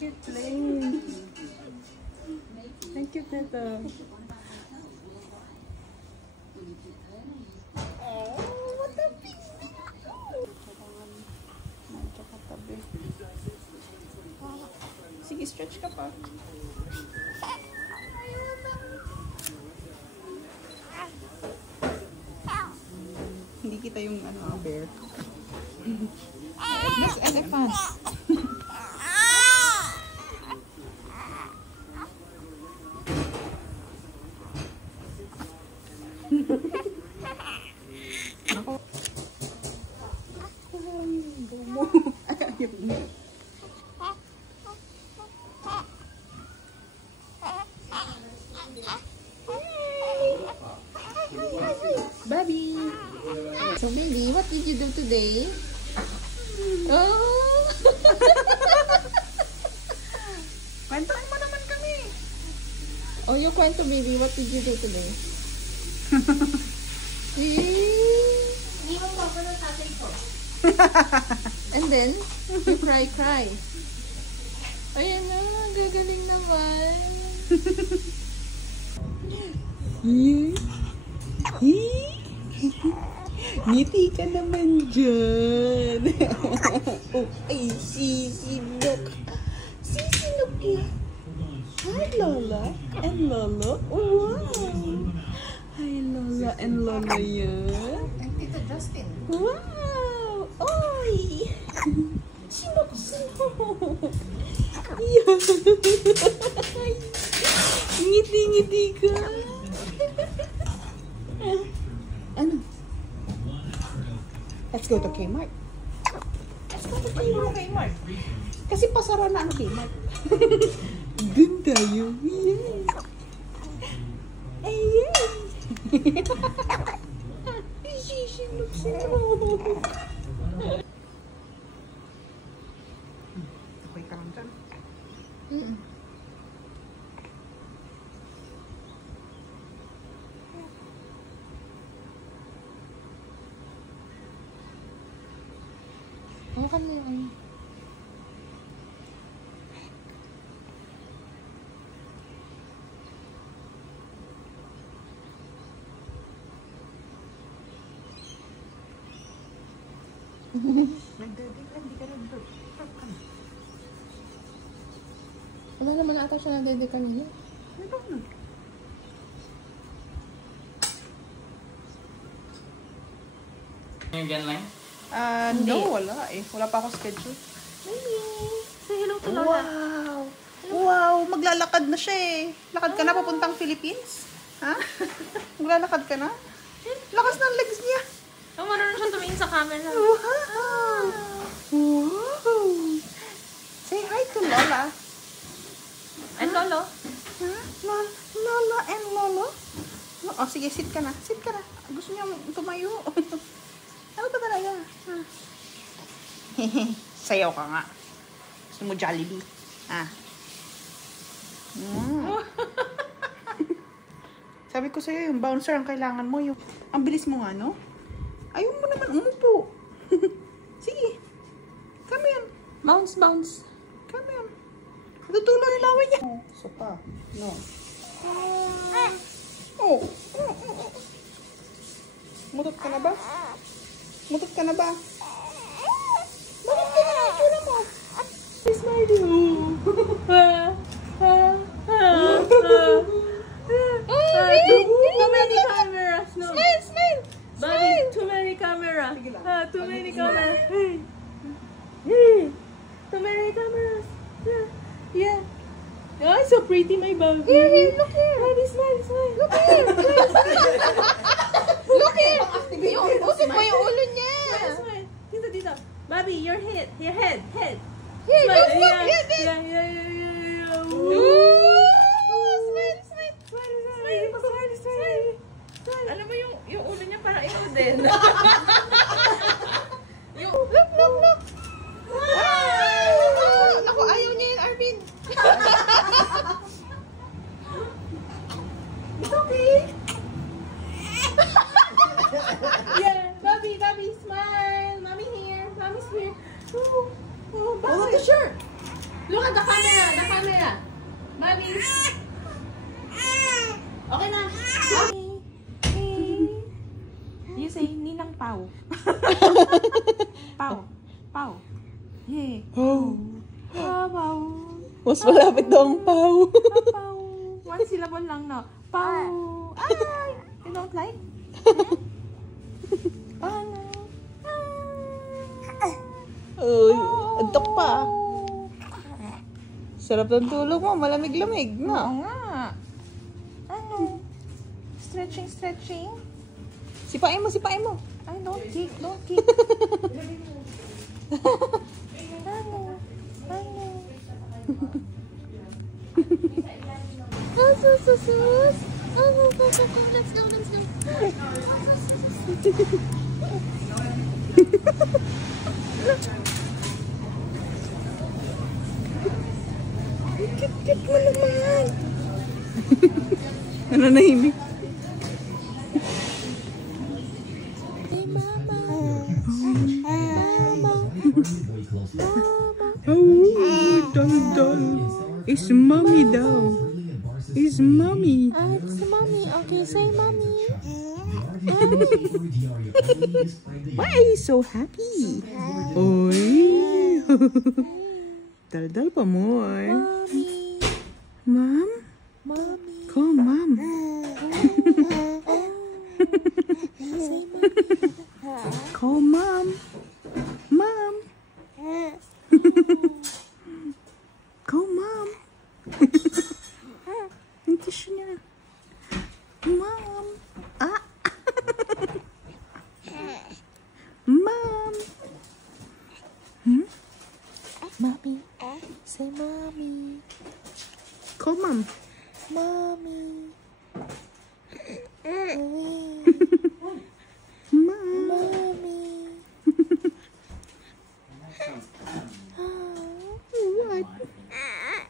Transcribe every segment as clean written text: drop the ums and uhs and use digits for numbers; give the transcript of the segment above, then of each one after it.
Cute plane. Ang cute nito. Oh, what a baby! Nakakatabi. Sige, stretch ka pa. Hindi kita yung ano, bear. Mas elephant. Ako. Bobby. So, baby, what did you do today? Oh! Kwentuhan mo naman kami. Oh, you kwento, baby. What did you do today? And then, you cry. Ayan na, gagaling naman. Ngiti ka naman dyan. Oh, ay, sisinok. Sisinok yan. Hi, Lola and Lolo. Oh, wow. Hi, Lola and Lolo yan. And Tito Justin. Wow. Oy. Sinok. Yan. Ngiti ka. Ano? Let's go to Kmart. Kasi pasara na ang Kmart. Dun tayo. Yay! Ayay! Sinok. Okay ka lang dyan. Oh, kami ay. Wala naman ata siya nagdede kanina. Again, Lang? No, wala eh. Wala pa ako schedule. Say hello to Lola. Wow, maglalakad na siya eh. Lakad ka na papuntang Philippines? Ha? Maglalakad ka na? Lakas ng legs niya. Oh, marunong siya tumingin sa camera. Wow! Wow! Say hi to Lola. And Lolo? Huh? Lola and Lolo? Oh, sige, sit ka na. Gusto niya tumayo. Ano ba talaga? Sayaw ka nga. Gusto mo Jollibee? Sabi ko sa'yo, yung bouncer ang kailangan mo. Ang bilis mo nga, no? Ayaw mo naman umupo. Sige. Come in. Bounce. Come in. Natutulo yung laway niya. So pa. No. Mutot ka na ba? Bakit ka na itsura mo? Smiley. Too many cameras. No. Smile. Bobby, too many cameras. Too many cameras. Too many cameras. Yeah. Oh, so pretty, my Bobby. Here, look here. Bobby, smile. Look here. Look here. Usip mo yung ulo niya. Smile. Dito. Bobby, your head. Head. Here, Smile. look. Yeah. Smile. Alam mo yung ulo niya parang ikaw din. Look. Wow! Naku, ayaw niya yun, Arvin. It's okay. Yeah, Bobby, smile. Mommy's here. Oh, the shirt. Look The camera. Mommy. Okay na. Mommy. You say, Ninang Pau. Pau. Pau. Yeah. Oh. Pau. Mas malapit daw ang pau. Pau. One syllable lang, no? Pau. Ay! You don't like? Ano? Uy, antok pa. Sarap ng tulog mo, malamig-lamig, Oo no? nga. Ano? Stretching, stretching. Sipain mo, sipain mo. Ay, don't kick, don't kick. Ano? Ano? Sus. Oh, go. Let's go. Kit mo naman. Nananahimik. Hey, Mama. Oh, dal. It's mommy daw. It's mommy. It's Mommy. Okay, say Mommy. Why are you so happy? Oy. Dal pa mo. Mommy. Mom? Mommy. Call mom. Say Mommy. Call mom. Mom. Call mom. Yung tissue niya. Mom. Ah. Mom. Mommy. Say Mommy. Call mom. Mommy. Mom. Mommy. What?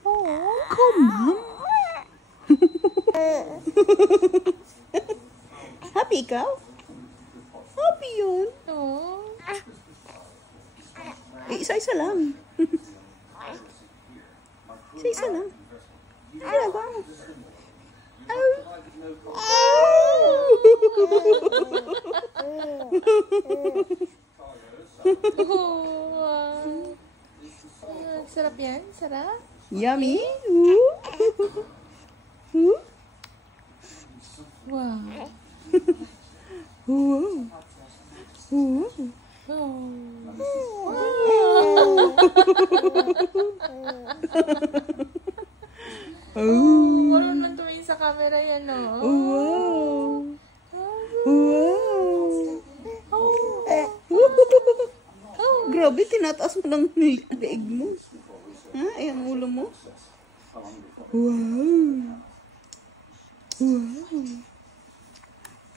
Oh. Call mom. Happy ikaw? Happy yun. Oh. Eh, isa-isa lang. Isa-isa lang. Ginagawa mo. Oh, sarap yan? Sarap? Yummy. Wow. Wow. Wow. Oh. Oh. Marunong tumingin sa camera yan, no? Wow. Wow. Grabe, tinataas mo lang yung leeg mo. Ha? Ay, ang ulo mo. Wow. Wow.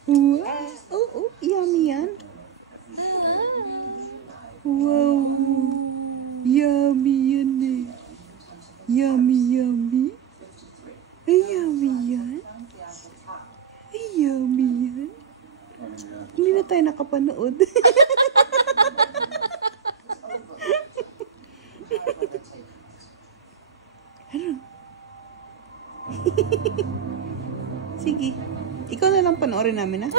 Wow. Oh, yummy yan. Wow. Yummy yan eh. Yummy. Ay, yummy yan. Ay, yummy yan. Hindi na tayo nakapanood. Ano? Sige. Ikaw na lang panoorin namin, ha?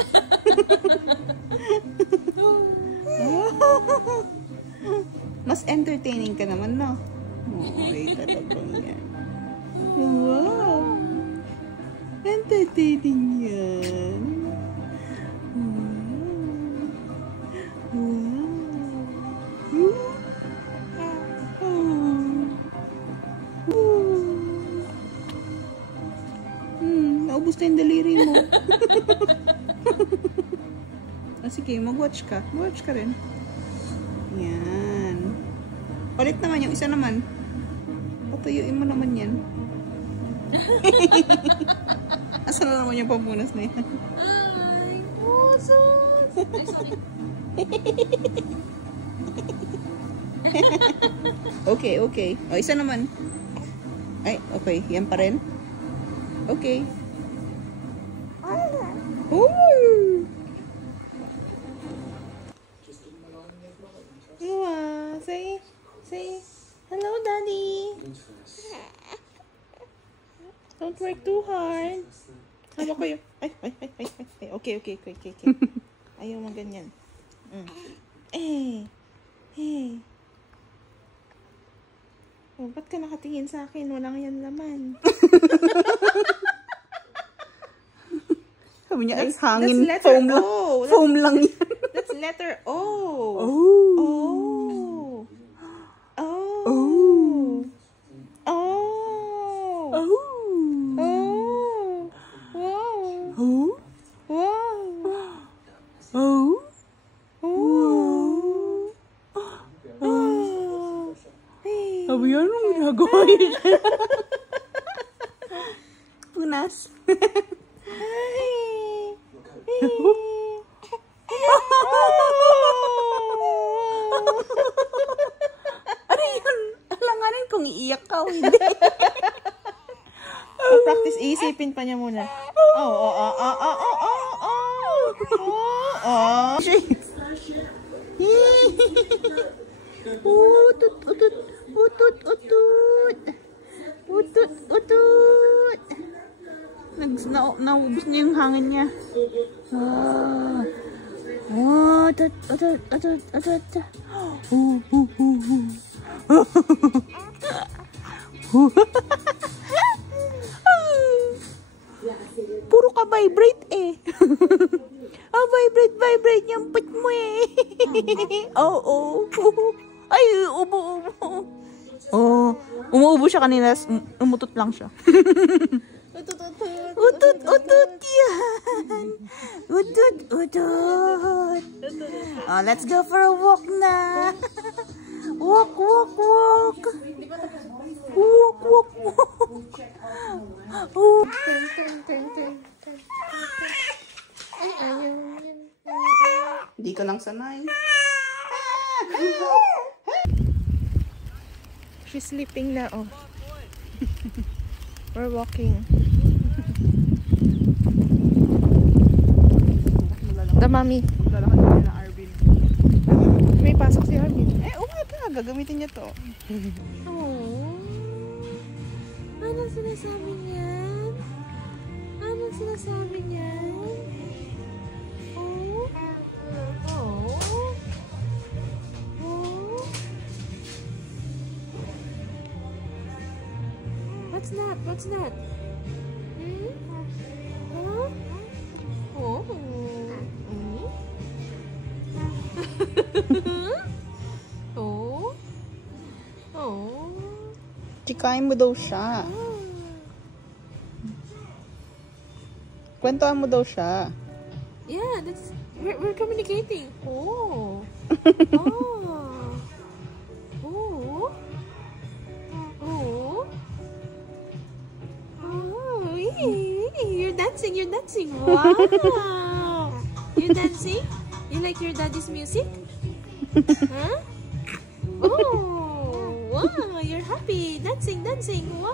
Mas entertaining ka naman, no? Okay, talagang yan. Wow! Entertaining yan. Naubos na yung daliri mo. Sige, mag-watch ka. Mag-watch ka rin. Yan. Palit naman yung isa naman. Patuyuin mo naman yan. Asan na naman yung pampunas na yan? Ay, pusos! Ay, sorry. Okay. O, isa naman. Ay, okay. Yan pa rin. Okay. Ooh! Say, hello, Daddy. Don't work too hard. Hawak ko yun. Ay. Okay. Ayaw mo ganyan. Oh, ba't ka nakatingin sa akin? Walang yan laman. Sabi niya, ay, hangin, foam lang. Foam lang yan. That's letter O. Sabi yan, anong ginagawa yun? Punas. Ano yun? Alanganin kung iiyak ka o hindi. Practice, isipin pa niya muna. Utut. Naubos niya yung hangin niya. Puro ka vibrate eh. Vibrate yung pit mo eh. Ay, ubo. Umuubo siya kanina, umutot lang siya. Utut yan. Utut. Oh, let's go for a walk na. Walk. Hindi ka lang sanay. She's sleeping na, oh. We're walking. The mommy. Lalakad kami na Arvin. May pasok si Arvin. Gagamitin niya to. Anong sinasabi niyan? What's that? Huh? Chikain mo daw siya. Kwentuhan mo daw siya. Yeah, we're communicating. You're dancing. Wow. You're dancing? You like your daddy's music? Huh? Wow, you're happy. Dancing. Wow.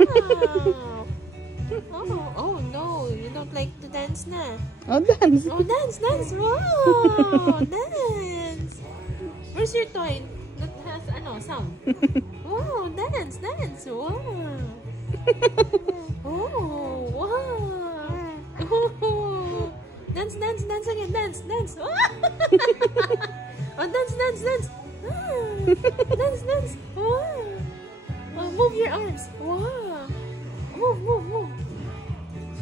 Oh no, you don't like to dance na. Dance. Dance. Wow, dance. Where's your toy that has sound? Wow, dance. Wow. Wow. Dance again. Dance. Oh, dance. Dance. Wow. Oh, move your arms. Wow. Move.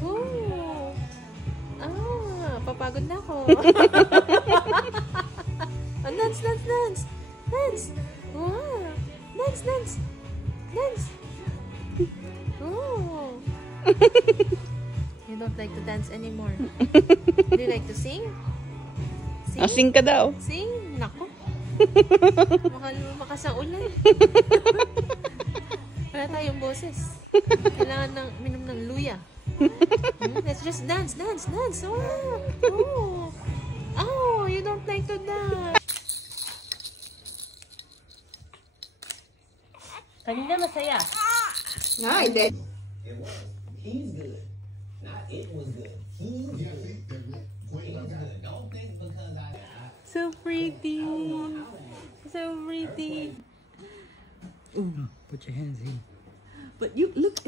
Oh. Papagod na ako. Dance. Wow. Dance. Oh. You don't like to dance anymore. Do you like to sing? Sing ka daw. Sing? Nako. Mahal mo makasang ulan. Wala tayong boses. Kailangan ng minom ng luya. Let's just dance. Oh, you don't like to dance. Kanina masaya. Ay, dead. It was. He's good. Not it was good. He's good. Don't think because So pretty. Put your hands in. But you look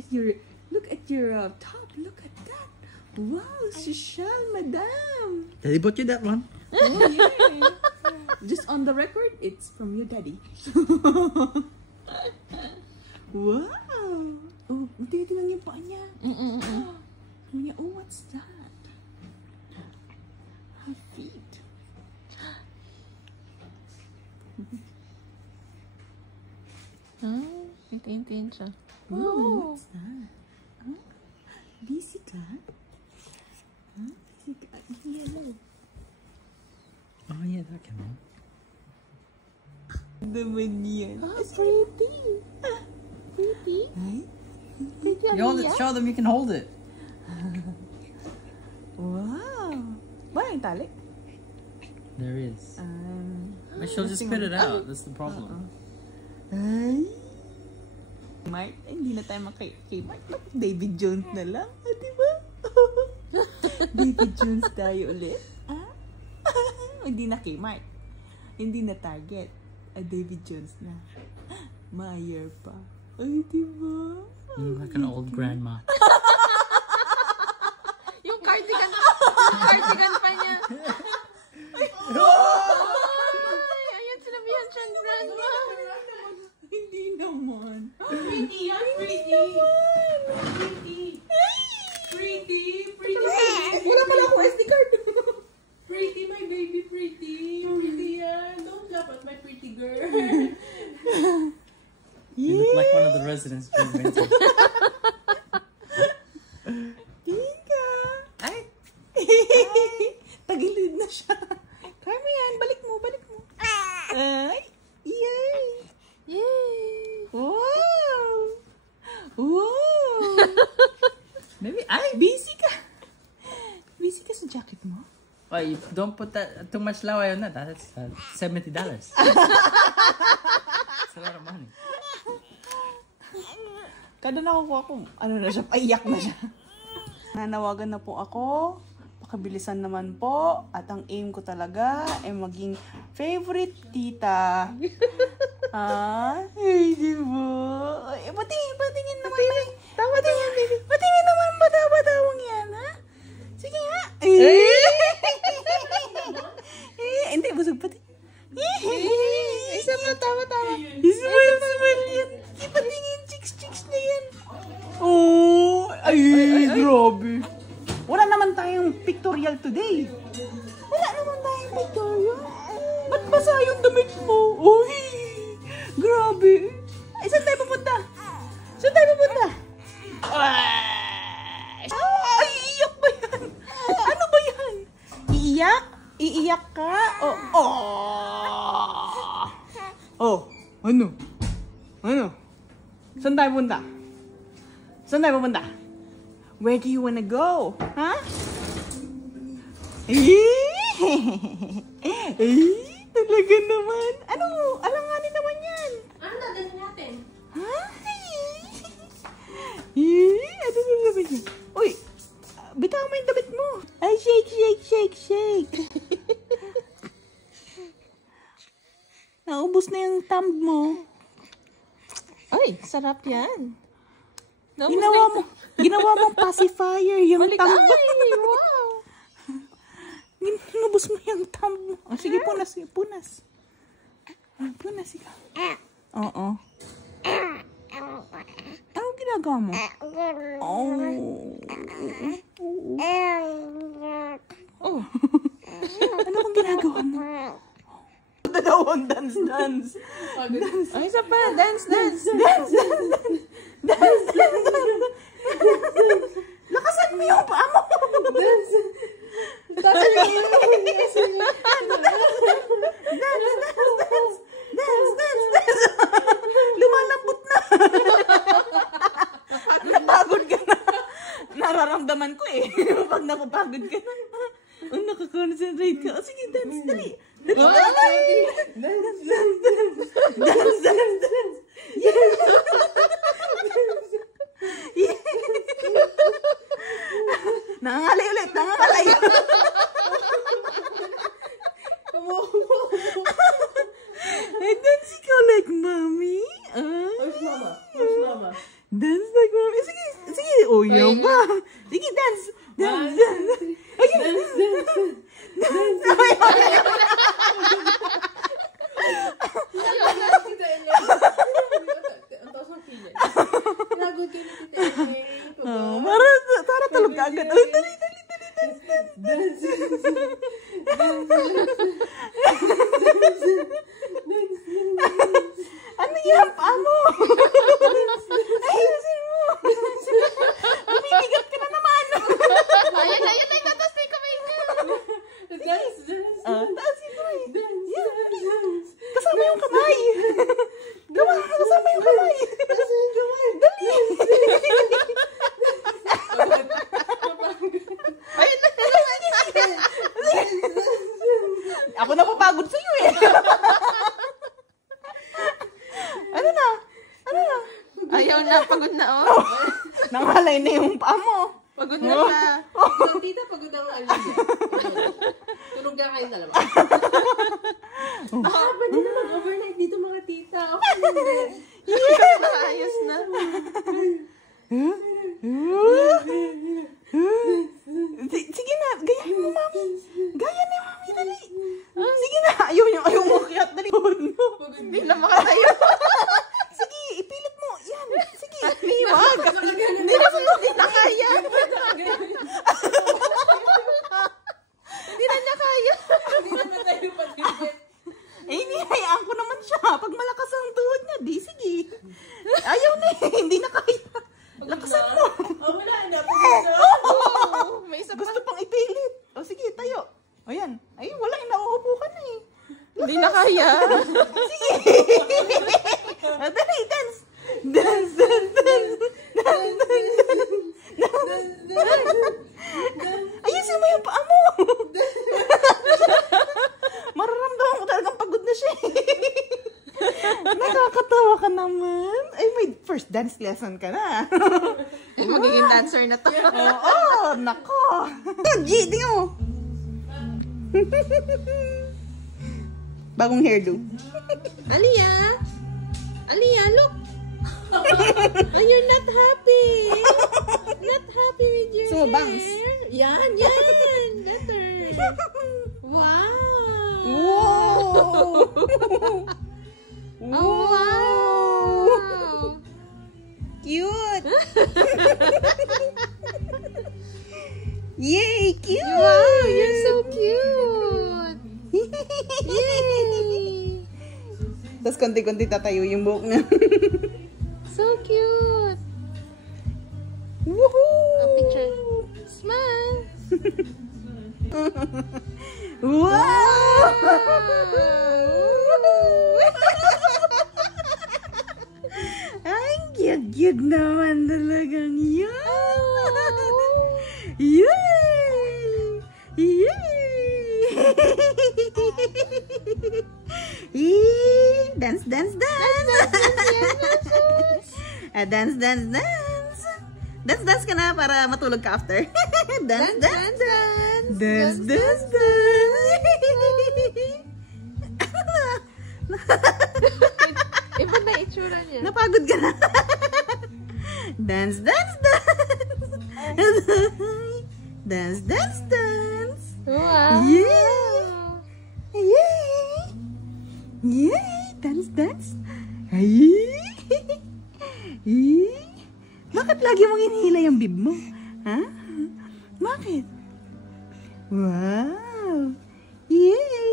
Look at your top. Look at that. Wow, social, madam. Daddy bought you that one. Oh, yeah. Just on the record, it's from your daddy. Wow. Oh, tingnan niyo yung paa niya. Oh, what's that? Her feet. Tintin siya. Oh, what's that? Huh? Busy ka? Huh? Busy ka? Yellow. Oh yeah, that came out. Naman yan. Pretty. Pretty. Ay? Pretty, You hold it. Aliyah. Show them you can hold it. Wow. Wala yung tali? There is. But she'll just spit it out. That's the problem. Ay. Mark, hindi na tayo kay Mark. David Jones na lang. Ah, diba? David Jones tayo ulit. Ah? Hindi na kay Mark. Hindi na Target. David Jones na. Meyer pa. Ay, diba? You look like an old grandma. Yung cardigan pa niya. Ay, ayan, sinabihan siyang grandma. Hindi naman. Pretty yan, pretty. Pretty. Wala pala ako SD card. Pretty, my baby, pretty. Pretty yan. Don't laugh at my pretty girl. You look like one of the residents being rented. Tika! Ay! Tagilid na siya. Carmen, balik mo. Ay! Yay! Yay! Wow! Wow! Maybe Busy ka. Busy ka sa jacket mo? Well, you don't put that too much laway on that. That's $70. That's a lot of money. Kada nakukuha ko, na siya, paiyak na siya. Nanawagan na po ako. Pakabilisan naman po. At ang aim ko talaga ay maging favorite tita. Ay, di ba? Ay, patingin naman. Patingin naman bata-batawang yan, ha? Sige nga. Hindi, busog pati. Isa pa, tawa. Smile yan. Patingin, chicks na yan. Oh, ay, grabe. Wala naman tayong pictorial today. Ba't basa yung damit mo? Uy, grabe. Ay, saan tayo pupunta? Ay, iiyak ba yan? Ano ba yan? Iiyak? Iiyak ka? Oh, ano? Saan tayo pupunta? Where do you wanna go? Ha? Talaga naman. Ano? Alanganin naman yan. Ano dadalhin natin? Ano yung damit niya? Uy, bitaw mo yung damit mo. Ay, shake. Naubos na yung thumb mo. Ay, sarap yan. Ginawa mo pacifier yung Balik, thumb mo. ay, wow. Inubos mo yung thumb mo. Oh, sige, punas. Punas ikaw. Oo. Anong ginagawa mo? Oh. Ano bang ginagawa mo? Dalawang dance. Ay, isa pa. Dance. Lakasan mo yung paa mo. Dance. Lumalambot na. Napagod ka na. Nararamdaman ko eh. Pag napapagod ka na. Ang nakakonsentrate ka. Sige, dance. Dali. Dance. Yeah. Nangangalay ulit. Ay, dance ikaw like mommy. Where's mama? Dance like Sige, sige. Oh, yan ba? Sige, dance. Dance, dance. Ayun. Dance. Para tulog ka agad. Ay, dali, dali, dali, dance, dance, ano yan? Paano? Ayusin mo. Bumibigat ka na naman. Ayun, tatas na yung kamay ko. Dance, dance. Tasin mo eh. Kasama yung kamay. Kasama yung kamay. Dali. Ayun na. Ako na papagod sa'yo eh. Ano na? Ano na? Ayaw na, pagod na oh. Nangalay na yung paa mo. Pagod na siya. Yung tita, pagod ang Aliyah. Tulog na kayo dalawa. Pwede na mag-overnight dito mga tita. Ayos na. Sige na, gayahin mo, mami. Gaya na, mami, dali. Sige na, ayaw mo kaya, dali. Hindi na makatayo. Sige, ipilit mo. Yan, sige. Wag. Hindi na kaya. Hindi na niya kaya. Hindi naman tayo pag-ibig. Eh, hinihayaan ko naman siya. Pag malakas ang tuhod niya, di sige. Ayaw na eh, hindi na kaya. Lakasan mo. Oh, wala na. Pagod na. May isa pa. Gusto pang ipilit. O sige, tayo. O yan. Ay, wala, nauupo ka na eh. Hindi na kaya. Sige. Dali, dance. Dance, dance, dance. Dance, dance, dance. Ayusin mo yung paa mo. Mararamdaman ko talagang pagod na siya. Nakakatawa ka naman. Ay, may first dance lesson ka na. Magiging dancer na to. Oo, nako. G, tingnan mo. Bagong hairdo. Aliyah! Aliyah, look! You're not happy! Not happy with your Sumabangs. hair? Yan! Better! Wow! Wow! Oh, wow! Cute! Yay! Cute! Wow! You're so cute! Yay! Tapos konti-konti tatayo yung buhok na. So cute! Woohoo! A picture. Smile! Wow! Ay, cute naman talagang yun! Yay! Yay! Dance, dance, dance! Dance, dance, dance! Dance, dance ka na para matulog ka after. Dance, dance, dance! Dance, dance, dance! Iba na itsura niya. Napagod ka na. Dance, dance, dance! Dance, dance, dance! Wow! Yay! Yay! Yay! Dance, dance! Ay! Bakit lagi mong inihila yung bib mo? Ha? Bakit? Wow! Yay!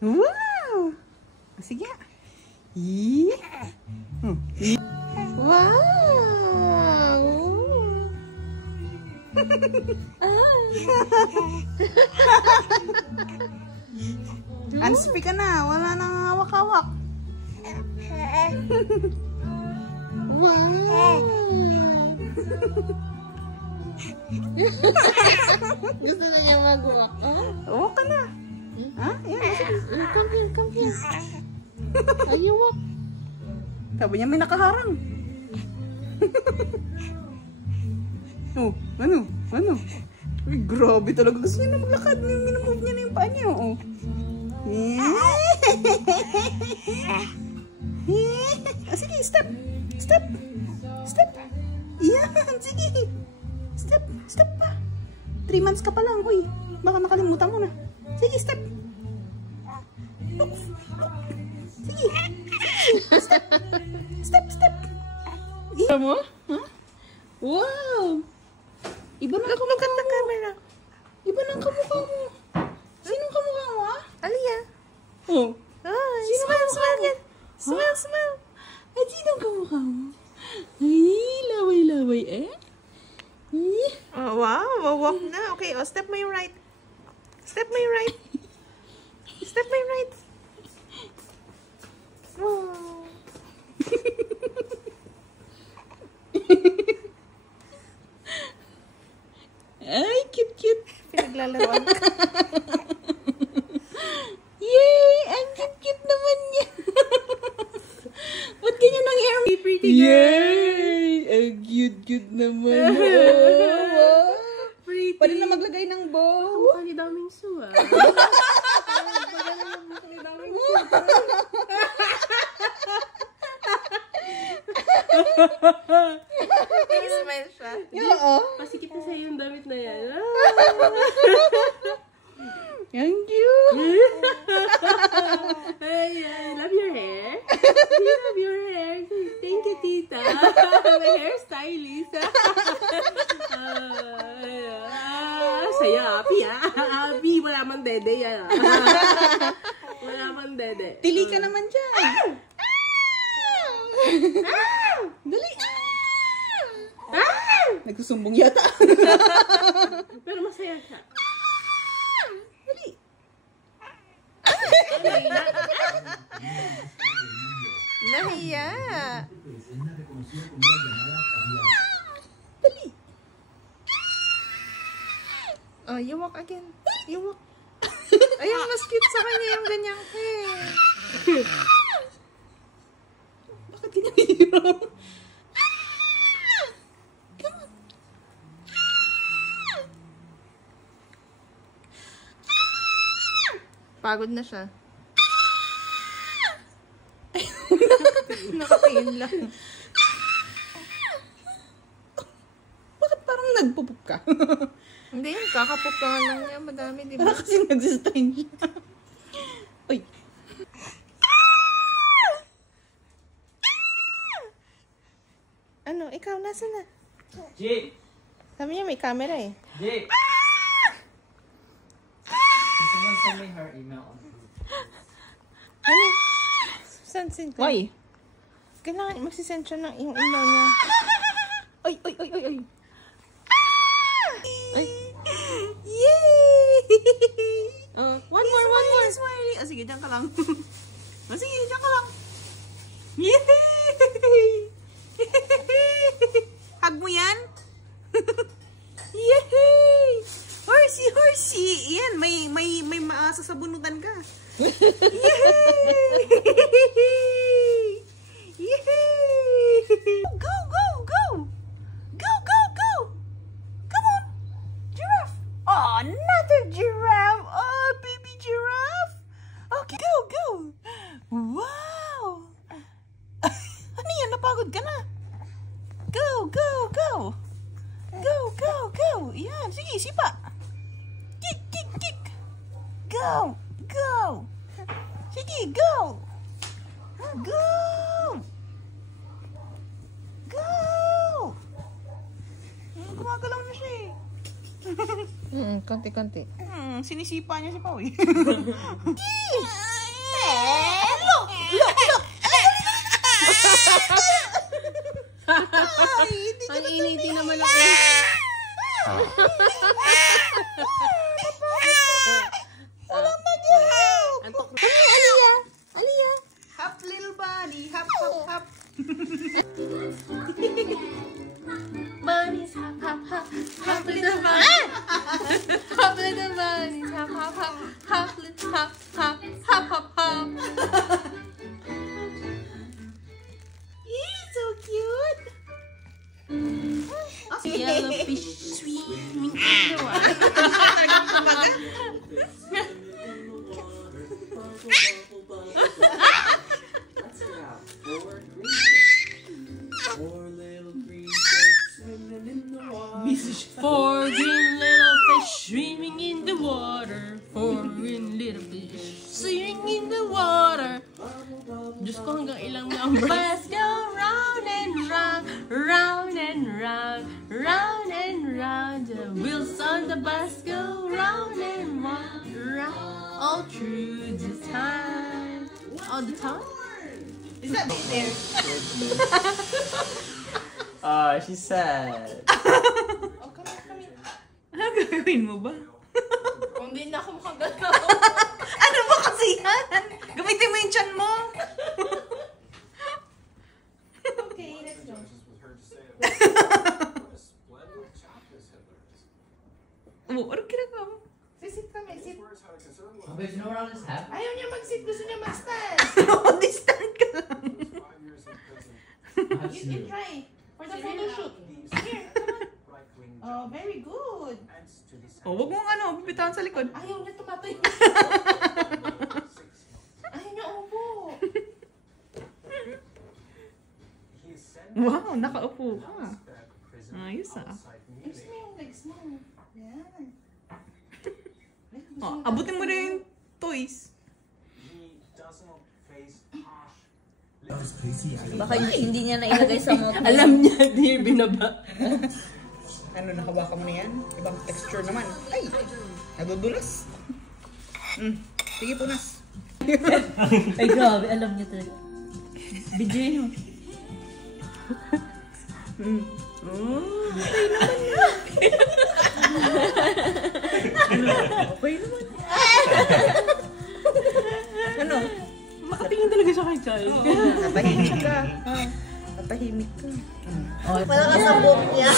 Wow! Sige. Yeah! Wow! Unspi ka na. Wala nang hawak-hawak. Wow! Gusto na niya mag-walk. Oh? Hawak ka na. Ha? Yan. Come here. Are you walk? Sabi niya may nakaharang. Oh, ano? Uy, grabe talaga. Gusto niya na maglakad. Minamove niya na yung paa niya. Oh. Sige, step. sige. Step pa. 3 months ka pa lang, uy. Baka nakalimutan mo na. Sige, step. Look. Sige. Step. Iba mo? Huh? Wow! Iba na ang maganda camera. Iba na ang kamukha mo. Sinong kamukha mo, ha? Aliyah. Oh. Ay, Sino smile, kamukha smile mo? yan. Smile, smile. Ay, sinong kamukha mo? Ay, laway-laway eh. Oh, wow, walk na. Okay, oh, step mo yung right. Step mo yung right. Step mo yung right. Wow. Ay, cute. Pinaglalaroan. Yay! Ang cute naman niya. Ba't ganyan ang hair? Pretty girl. Yay! Ang cute naman. Wow. Pretty. Pwede na maglagay ng bow. Mukha ni Daming Su, ah. Nag-smile siya. Oo. Pasikip na sa'yo yung damit na yan. Ang cute. Ay, I love your hair. I love your hair. Thank you, tita. My hairstylist. Saya, Abi, Abi, wala man dede yan. Wala man dede. Tili ka naman dyan. Dali. Nagsusumbong yata. Pero masaya siya. Dali. Nahiya. Dali. Oh, you walk again. You walk. Ayun, mas cute sa kanya yung ganyang hair. Bakit ganyan hirap? Pagod na siya. Nakatingin lang. Bakit parang nagpupuk ka? Hindi, kakapok ka lang niya. Madami, di ba? Parang kasi nagsistrain siya. Uy. Ano, ikaw, nasa na? Jake! Sabi niya may camera eh. Jake! Can someone send me her email on Ano? Send ka. Why? Kailangan magsisend siya ng yung email niya. Oy. Ay. Yay! One more. Smiley. Ah, sige, dyan ka lang. Ah, sige, dyan ka lang. Yay! Hug mo yan? Yay! Horsey! Yan, may maasa sa bunutan ka. Yay! Yay! Go! Come on! Giraffe! Oh, another giraffe! Oh, baby giraffe! Okay, go! Wow! Ano yan? Napagod ka na? Go! Yan, sige, sipa! Kick! Go! Sige, go! Gumagalaw na siya eh. Konti. Sinisipa niya si Pao eh. Ang initi naman ako. Walang nagyaw! Antok. Aliyah! Hop little body, hop. Bunnies, hop, little bunnies. Hop, little bunnies, hop, hop. So cute! Yellow fish swimming in the water. Four little green fish swimming in the bus go round and round all through the time. All the time? Is that there? Oh, she's sad. Oh, come here. Ano gagawin mo ba? Kung di na ako makagalaw. Ano ba kasi yan? Gamitin mo yung tiyan mo. Okay, let's go. Oh, anong ginagawa mo? Sit kami, sit. Oh, but you know what I'll just have? Ayaw niya mag-sit, gusto niya mag-stand. Oh, distant ka lang. I'll have You can try. For the photo shoot. Here, come on. Oh, very good. Oh, wag mong ano, bibitawan sa likod. Ayaw niya tumatayo. Ayaw niya upo. Wow, nakaupo ka. Ayos ah. Ayos mo yung legs mo. Yan. Oh, abutin mo rin yung toys. Baka hindi niya na ilagay sa mouth. Alam niya, di binaba. Ano, nakawakan mo na yan? Ibang texture naman. Ay! Nadudulas. Sige, punas. Ay, grabe. Alam niya talaga. Bidyoin mo. Okay naman. Ano? Makatingin talaga siya kay Child. Natahimik ka. Natahimik ka. Wala ka sa buhok niya.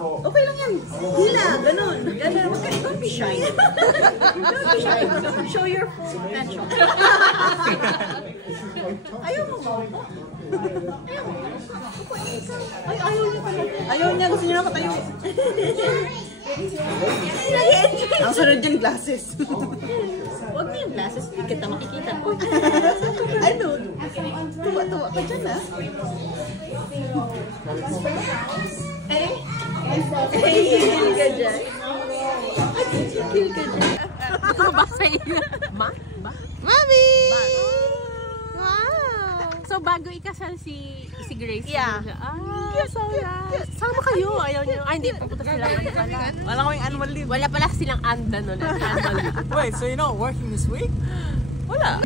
Okay lang yan. Hila, ganun. Ganun. Don't be shy. Don't be shy. Show your full potential. Ayaw mo ba? Ayaw mo. Ay, ayaw niya pala. Ayaw niya. Gusto niya nakatayo. Ang sunod yung glasses. Huwag na yung glasses. Hindi kita makikita. Ano? Tuwa-tuwa ka dyan, ha? Eh? Kill ka dyan. Kill ka dyan. Ano ba sa iyo? Ma? Ba? Mami! Wow! So, bago ikasal si Grace. Yeah. So nice. Sama kayo. Ayaw niyo. Ay, hindi. Pupunta silang ano pala. Wala kaming annual leave. Wala pala silang anda nun. Wait, so you're not working this week? Wala.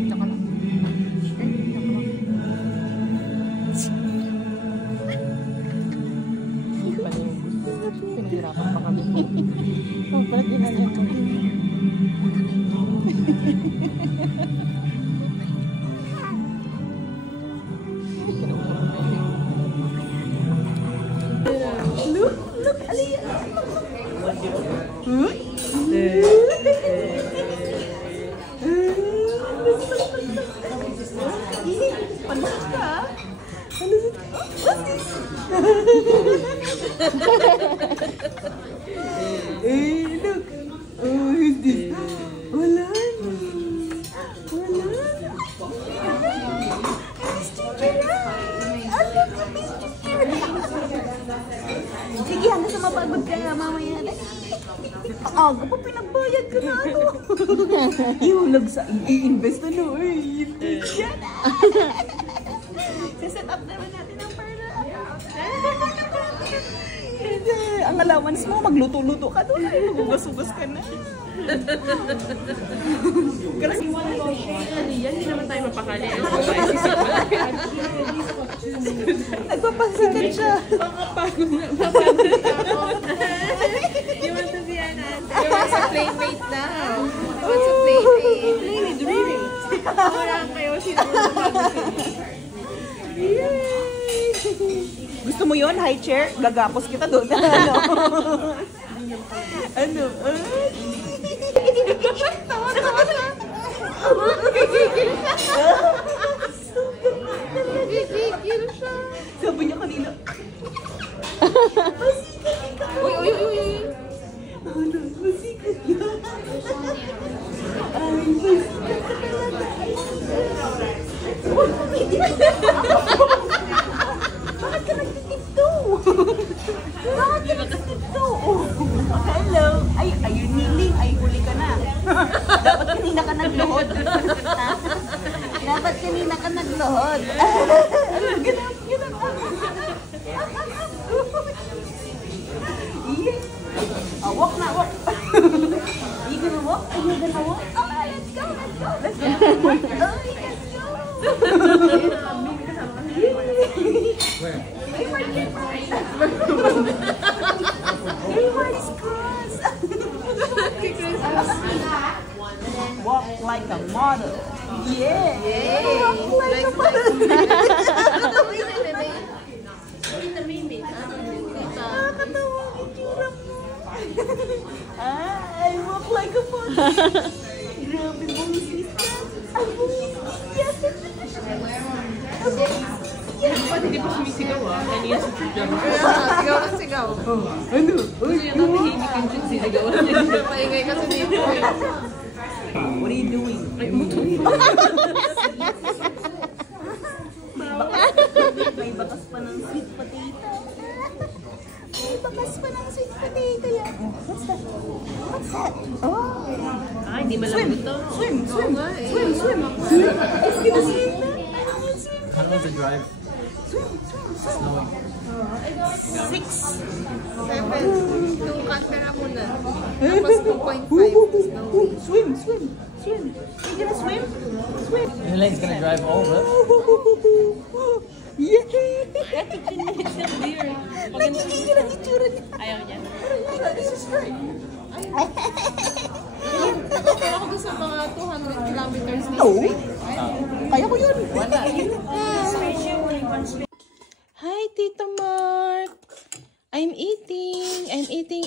Pinahirapan pa kami. Oh, bakit ginagawa ko? Look, Aliyah. Palusot ka. Palusot ka. What's this? Hey, look. Oh, who's this? Wala. Wala. Sige, hanggang sa mapagod ka nga mamaya. Aga pa pinagbayad ka na ano. Yung i-invest na no. Yan. Set up naman natin ang para account. Ang allowance mo, magluto-luto ka doon. Magugas-ugas ka na. Hindi naman tayo mapakali. Nagpapasikat siya. Makapagod na. Mapagod na ako. You want to be an auntie? You want to playmate na. You want to playmate. Playmate, really? Wala kayo. Sino mo Gusto mo yun? High chair? Gagapos kita doon. Ano? Ano? Tawa-tawa siya. Gigil siya. Sabi niya kanina. Uy, uy, uy, uy. Ano? Masikat yan. Ay, masikat ka talaga. Bakit ka nagtitipto? Bakit ka nagtitipto? Hello. Ay, ayun niling. Ay, huli ka na. Dapat kanina ka nagluhod. Dapat kanina ka nagluhod. Ganap. Walk like a model. Yeah. I walk like a model. Grabe busis ka. Ang busis. Hindi pa sumisigaw kanina sa trip namin. Sigaw na sigaw. Ano? Gusto niya natahimik yung dyan sisigawan niya. Paingay kasi dito. What are you doing? Ay, umuto. May bakas pa ng sweet potato. May bakas pa ng sweet potato yan. What's that? What's that? Oh. Ay, hindi malambot to. Swim. Swim. It's gonna swim na. How long does it drive? Snowing. 6. 7. Nung kanta na muna. Tapos 2.5. Swim. You gonna swim? Swim. Elaine's gonna drive over. Yeah. Maganda. Nagigigil ang itsura niya. Ayaw niya. This is her. Pero ako sa mga 200 kilometers na No. Kaya ko yun. Hi, Tito Mark. I'm eating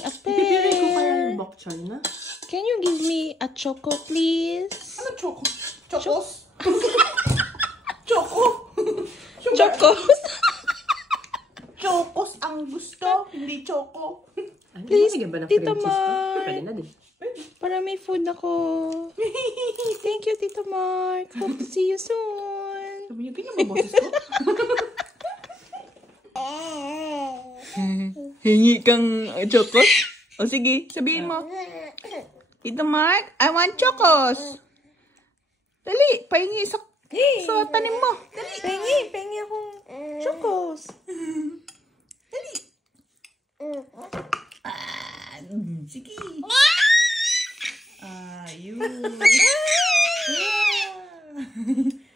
a Pipili ko kaya pear. yung bok choy na. Can you give me a choco, please? Ano choco? Chocos? Choco? Chocos? Chocos ang gusto, hindi choco. Please, Bigyan ba ng Tito cream cheese to? Mark. Pwede na din. Para may food ako. Thank you, Tito Mark. Hope to see you soon. Sabi niyo, ganyan ba boses ko? Hingi kang chocos? O sige, sabihin mo. Tito Mark, I want chocos. Dali, pahingi sa tanim mo. Dali. Pengi akong chocos. Dali. Sige. Ayun.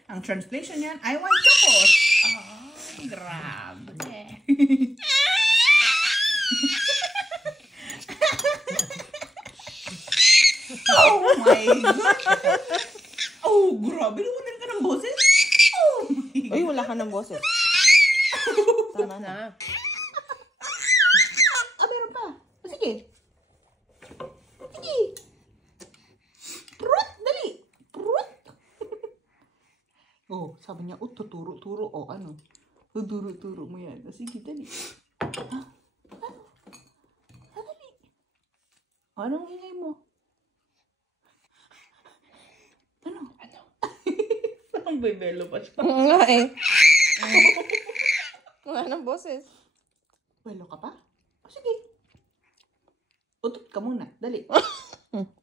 Ang translation yan, I want chocos. Grabe. Oh my God. Oh, grabe. Luwanan ka ng boses. Oh my God. Uy, wala ka ng boses. Tama na. Meron pa. Sige. Sige. Prut, dali. Prut. Oh, sabi niya, tuturo-turo. O, ano? Tuturo-turo mo yan. Sige, dali. Dali. Anong ingay mo? Ano? Parang bebelo pa siya. Nga eh. Wala ng boses. Welo ka pa? O, sige. Utot ka muna. Dali.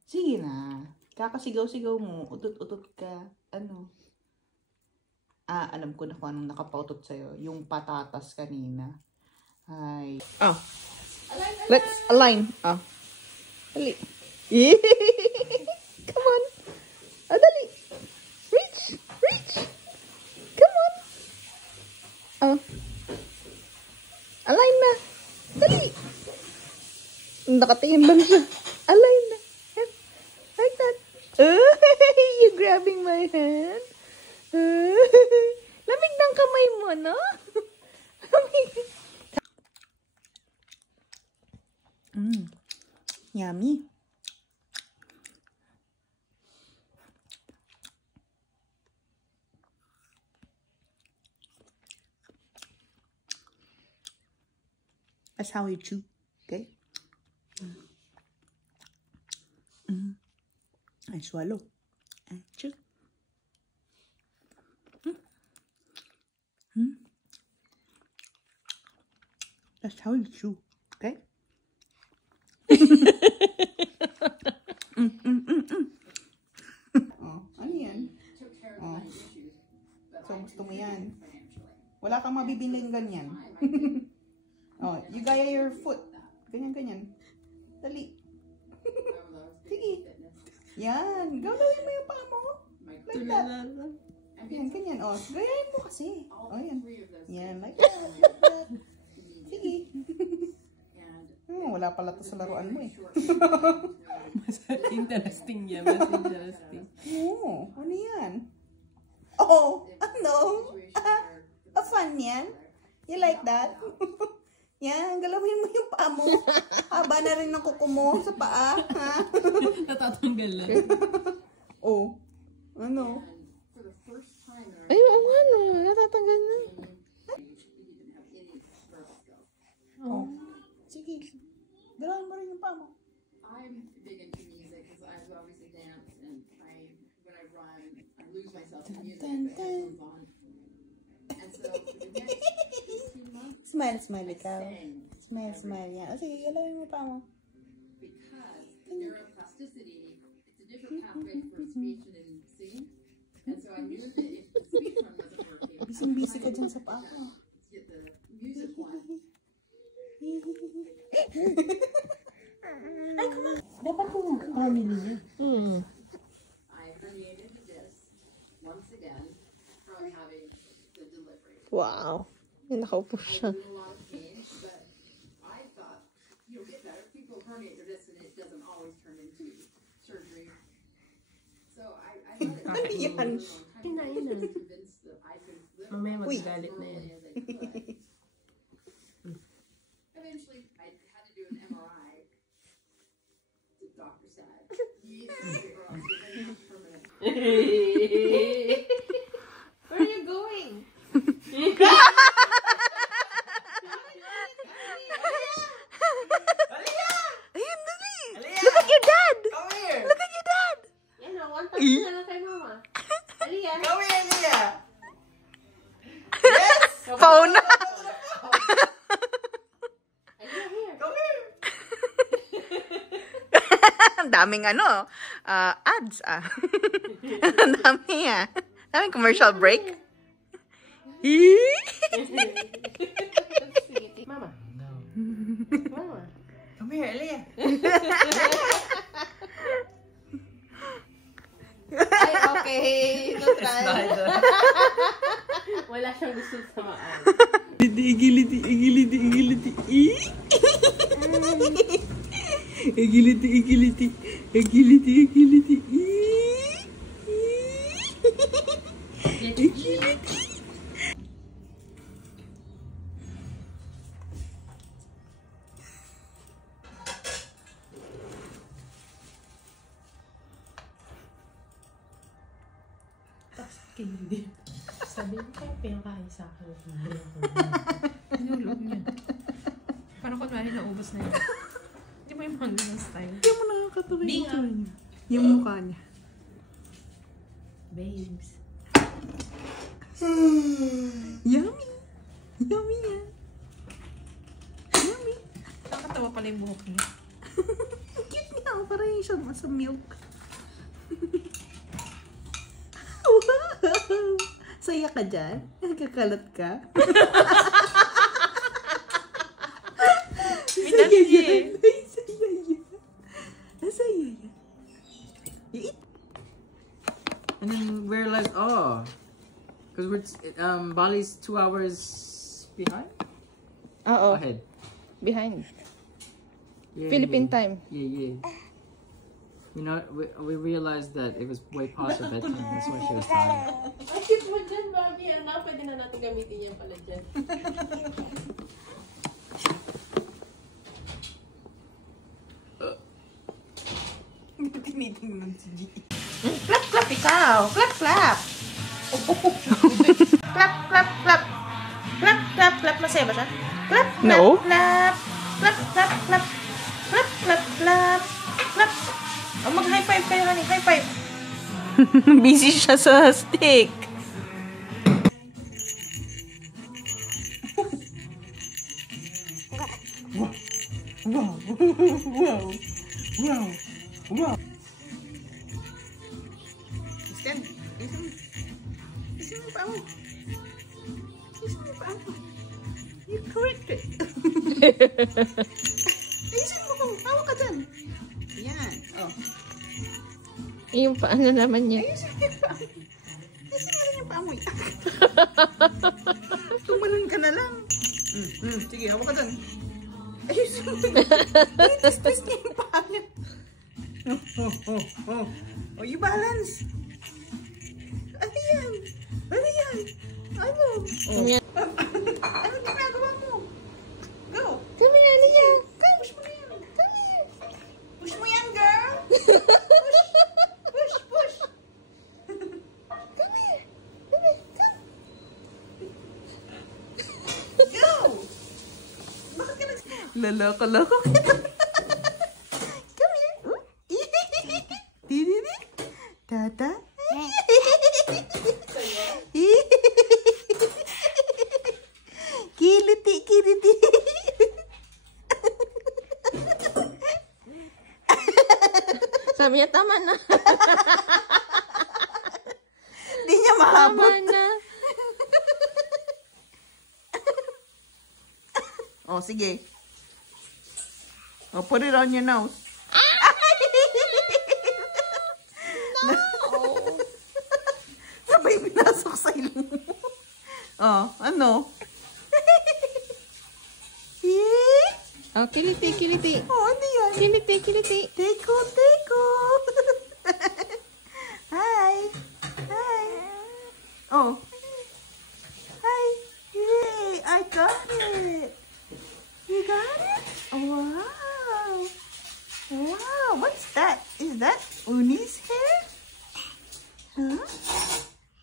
Sige na. Kakasigaw-sigaw mo. Utot-utot ka. Ano? Alam ko na kung anong nakapautot sa'yo. Yung patatas kanina. Ay. Oh. Let's align. Oh. Dali. Come on. Oh, dali. Reach. Come on. Oh. Align na. Dali. Nakatingin lang siya. Align na. Like that. You're grabbing my hand. Lamig ng kamay mo, no? Lamig. Yummy. That's how you chew, okay? And swallow. And chew. That's how you chew, okay? Oh, ano yan? Oh. So, gusto mo yan. Wala kang mabibiling ganyan. Oh, you gaya your foot. Ganyan. Dali. Sige. Yan. Galawin mo yung paa mo. Like that. Yan, ganyan. O, gayahin mo kasi. O, yan. Yan, like that. Like that. Sige. Wala pala to sa laruan mo eh. Mas interesting yan. Mas interesting. Oo, ano yan? Oh, ano? Fun yan? You like that? Yan, galawin mo yung paa mo. Haba na rin ng kuko mo sa paa. Ha? Natatanggal lang. Oh, ano? Ay, ano? Natatanggal na. Oh. Sige. Galawin mo rin yung paa mo. I'm big into music because I obviously dance and when I run, I lose myself in music, but it goes on. And so for the next 15 months, Smile, smile ikaw. Smile, smile. Yan. O sige, galawin mo paa mo. because the neuroplasticity, it's a different pathway for speech and singing. And so I knew that if the speech one wasn't working, Busy-busy ka dyan sa paa mo. to get the music one. Dapat mo family niya. I herniated the disc once again from having the delivery. Wow. Nakaupo I siya. was in a lot of pain, but I thought you'll get better. People herniate their discs and it doesn't always turn into surgery. So I let it go Yan. for a long time. I was convinced that I could live Mamaya as magagalit na yan. normally as I could. Eventually, I had to do an MRI. The doctor said, "You need surgery or else you're going to have permanent." Where are you going? Ayun, dali! Look at your dad! Come here. Look at your dad! Yan o, one touch na lang kay mama. Aliyah. Come here, Leah. Phone! Aliyah, here. Come here. Ang daming ads Ang dami daming commercial break. Mama. No. Mama. Come here, Leah. Ay, okay. No try. Neither. Wala siyang gusto samaan. Igiliti. Hindi. Sabi niya, kaya pinakain sa akin. Hinulog niya. Parang kunwari naubos na yun. Hindi mo yung mga ganun style. Hindi mo nakakatuwa yung Binga. mukha niya. Yung mukha niya. Babes. Yummy. Yummy yan. Yummy. Nakakatawa pala yung buhok niya. Ang cute niya. Parang yung siya sa milk. Wow! Saya ka dyan? Nagkakalat ka? Saya yan. Ay, saya yan. Saya yan. You eat. And then we realized, oh, because we're Bali's 2 hours behind. Oo. Ahead. Behind. Yeah, Philippine yeah. time. Yeah. You know, we realized that it was way past her bedtime. That's why she was tired. Ay, keep mo dyan, Bobby. Ano, pwede na natin gamitin yan pala dyan. Tinitingnan si G. Clap, clap ikaw! Clap, clap! Clap, clap, clap! Clap, clap, clap! Masaya ba siya? Clap, clap, No. clap! Clap, clap, clap! Clap, clap, clap! Clap! Oh, mag-high five kayo, honey. High five! Busy siya sa stick. Stand. Isa mo pa mo. Isa mo pa mo. You correct it. Ayusin mo. Tawa ka dyan. Yan. Oh. Yung paano naman niya? Ayusin natin yung paa mo. Tumalon ka na lang. Sige, hawak ka dun. Ayusin mo. Twist niya yung paa niya. Oh, you balance. Ano yan? Ano yan? Ano? Oh. Ano ginagawa mo? Go. Come here, Aliyah. Push mo na yan. Come here. Push mo yan, girl. Push. Come here. Come. Go. Bakit ka Laloko kita. Come here. Didi. Tata. Kiliti. Sabi niya, tama na. Hindi niya mahabot. Tama na. Oh, sige. Oh, put it on your nose. No! Sabay pinasok sa ilong mo. Oh, ano? Oh, kiliti. Oh, ano yan? Kiliti. Teko. Hi. Oh. Hi. Yay, I got it. You got it? Wow. What's that? Is that Uni's hair? Huh?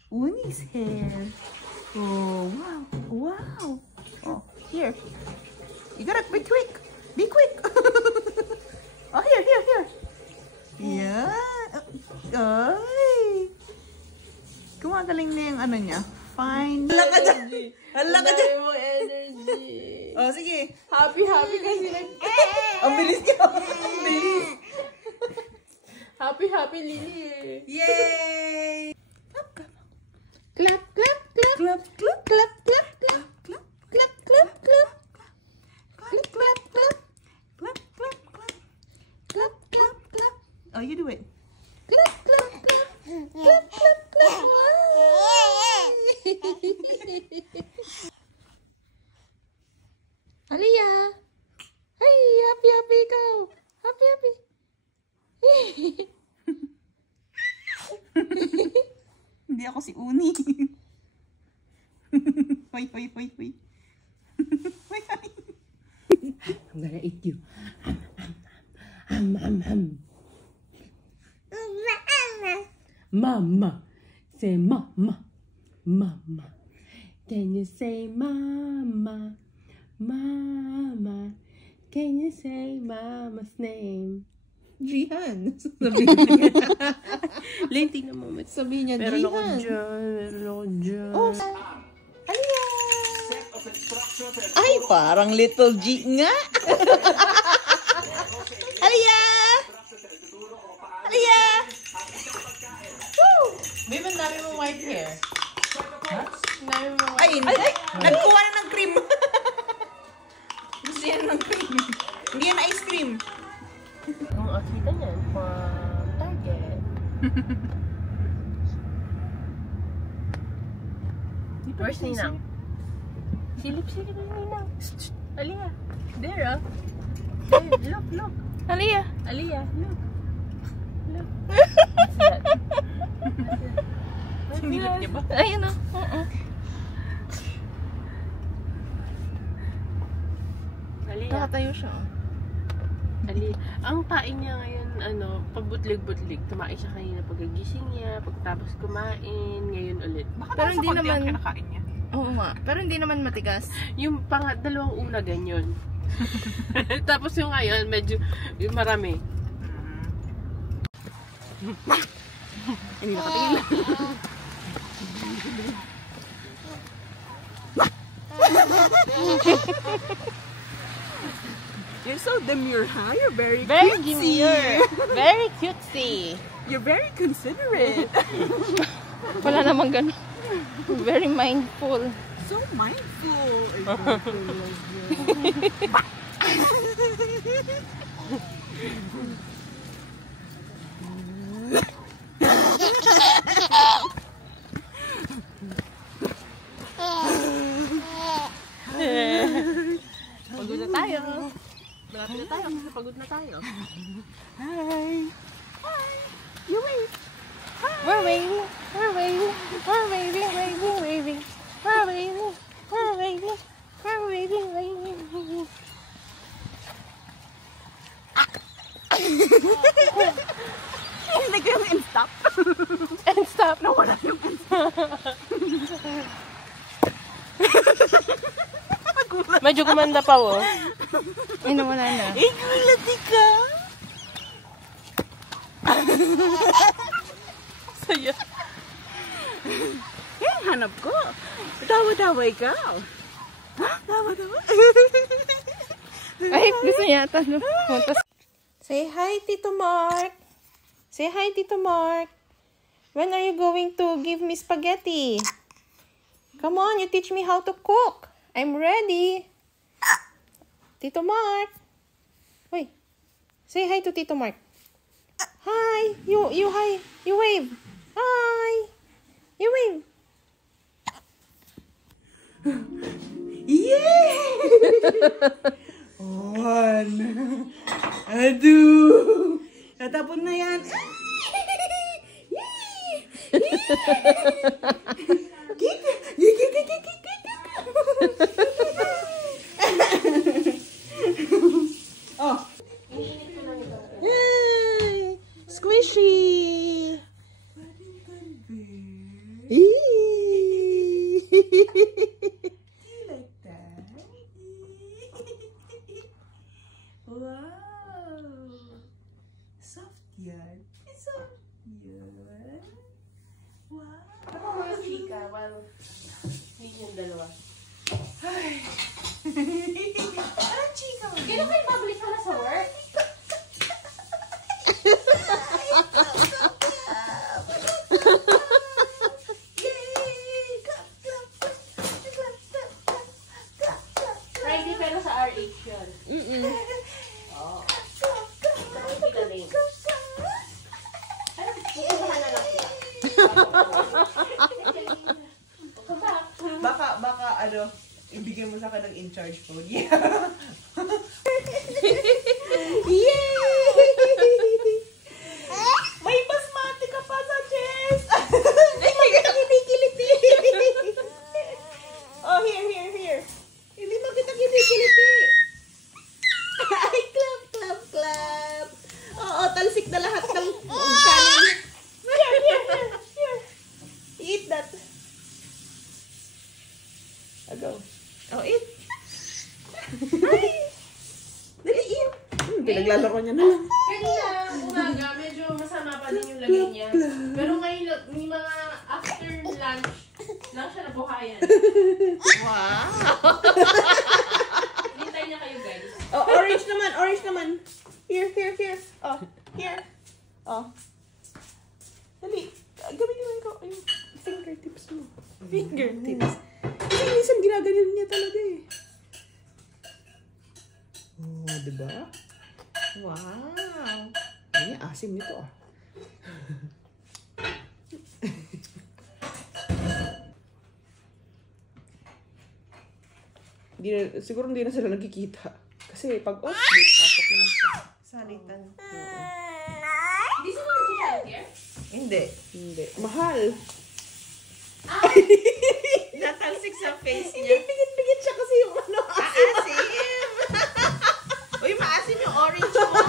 Uni's hair. Oh, wow. Oh, here. You gotta be quick. Oh, here. Yeah. Ay. Gumagaling na yung ano niya. Fine. Hala ka dyan. mo energy. Oh, sige. Happy kasi Ang bilis niya. Ang bilis. Happy, Lily. Yay! Clap. Oh, you do it. Aliyah. Hey, happy ikaw. Happy. Hindi ako si Uni. Hoy. I'm gonna eat you. Mama. Say mama. Can you say mama? Mama. Can you say mama's name? Jihan. Linty na moment. Sabihin niya, Meron ako dyan. Oh, Aliyah. Ay, parang little G nga. Aliyah. Woo! Babe, ang dami mong white hair. Ay, nagkuha na ng cream. Gusto yan ng cream. Hindi yan ice cream. Kung akita niyan, from Target. Where's Ninang? Silip na Ninang. Aliyah. There, ah. Hey, look. Aliyah, look. What's that? Sinilip niya ba? Ayun, ah. Aliyah. Nakatayo siya, oh. Ang tain niya ngayon, pabutlig-butlig. Tumain siya kanina pagkagising niya, pagkatapos kumain, ngayon ulit. Baka Pero nasa hindi konti ang naman- kinakain niya. Oo nga, pero hindi naman matigas. Yung dalawang una ganyan. Tapos yung ngayon, medyo yung marami. Hindi nakatingin. You're so demure, huh? You're very cutesy. Very cutesy. You're very considerate. Wala namang ganun. Very mindful. So mindful. tayo. Malapit na tayo kasi pagod na tayo. Hi! You wave! We're waving. We're waving. We're waving. Waving. Waving. We're waving. We're waving. We're waving. Waving. Hindi ko yung in-stop. And stop. Nawala yung in-stop. Medyo gumanda pa, oh. Ay, nawala na. Gulat ka. Saya. Yan, hanap ko. Tawa-tawa ikaw. Ha? Tawa-tawa? Ay, gusto niya ata. Say hi, Tito Mark. Say hi, Tito Mark. When are you going to give me spaghetti? Come on, you teach me how to cook. I'm ready. Tito Mark. Wait. Say hi to Tito Mark. Hi. You hi. You wave. Hi. You wave. Yay! One. Adu. Natapon na yan. Oh. Yay! Squishy. Like that. Wow. Soft yan. Soft yan. Wow. Ako mga chika, while hindi yung dalawa. Parang chika mo. Kailan kayo babalik pala sa work? Friday pero sa RH yun. Oo. Friday ka rin. Pero pupuntahan na lang sila. Baka ano, ibigay mo sa akin ng in-charge phone. Yeah. May basmati ka pa sa chest! Hindi kita kinikiliti! Oh, here. Hindi mo kita kinikiliti! Ay, clap! Oo, talsik na lahat ng kanin. Here. Eat that. Go. Oh, eat. Ay! Dali, eat. Pinaglalaro niya na lang. Kanina, umaga, medyo masama pa din yung lagay niya. Pero ngayon, may mga after lunch, lang siya nabuhayan. Wow! Hintay niya kayo, guys. Oh, orange naman. Here. Oh, here. Oh. Dali. Gawin ko yung fingertips mo. Kasi minsan ginaganyan niya talaga eh. Oh, diba? Wow! Ay, asim nito ah. Siguro hindi na sila nagkikita. Kasi pag off, pasok naman siya. Salitan. Hindi sila nag-chat here? Hindi. Mahal. Natalsik sa face Hindi, bigit siya kasi yung ano. Maasim. Uy, maasim yung orange mo.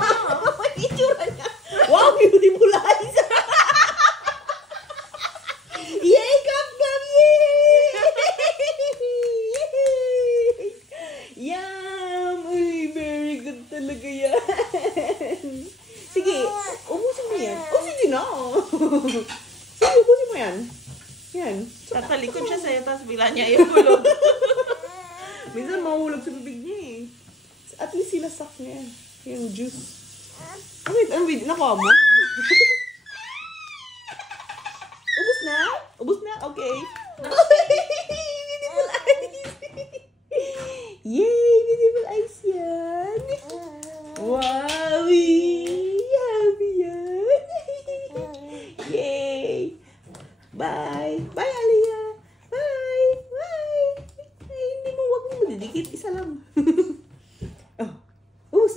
Itsura niya. Wow, beautiful eyes. Yay, come, yay! Yum! Uy, very good talaga yan. Sige, ubusin mo yan. Oh, sige na. Sige, ubusin mo yan. Yan. Tatalikod siya sa'yo, tapos bila niya yung bulog. Minsan mahulog sa bibig niya eh. At least sinasak niya yung juice. Wait, nakuha mo? Ubus na? Okay. Beautiful eyes. Yay! Beautiful eyes yan. Wow! Yummy yan. Yay! Bye! Bye, Aliyah! Bye! Ay, hindi mo, wag mo madidikit. Isa lang.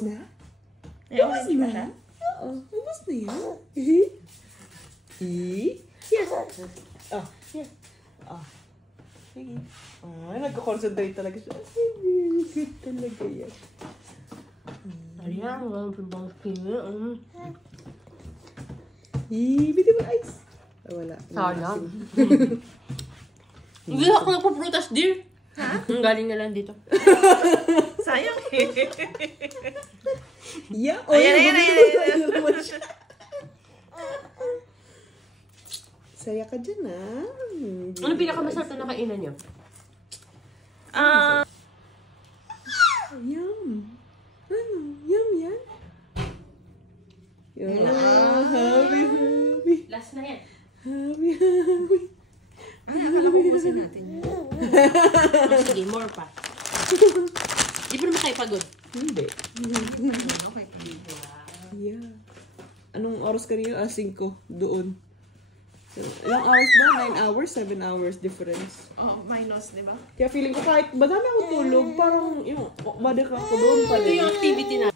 na? Ubus na? Oo, ubus na yan. Here. Ah, here. Ah. Sige. Ay, nagko-concentrate talaga siya. Very good talaga yan. Ayan, walang pibang kina. Biti mo ice. Ah, wala. Sayang. Hindi ako nagpaprutas, dear. Ha? Ang galing na lang dito. Sayang eh. Yeah. Ayan. Saya ka dyan, ah. Ano pinakamasarap na nakainan niyo? Yum. Ano? Yum yan. Happy. Last na yan. Happy. Akala ko ubusin natin. Sige, more pa. Di pa naman kayo pagod. Hindi. Okay. Yeah. Anong oras kanina? 5 doon. So, ilang hours ba? 9 hours? 7 hours difference. Oh, minus, di ba? Kaya feeling ko kahit madami akong tulog, parang yung balik ako doon pa Ito rin. yung activity na.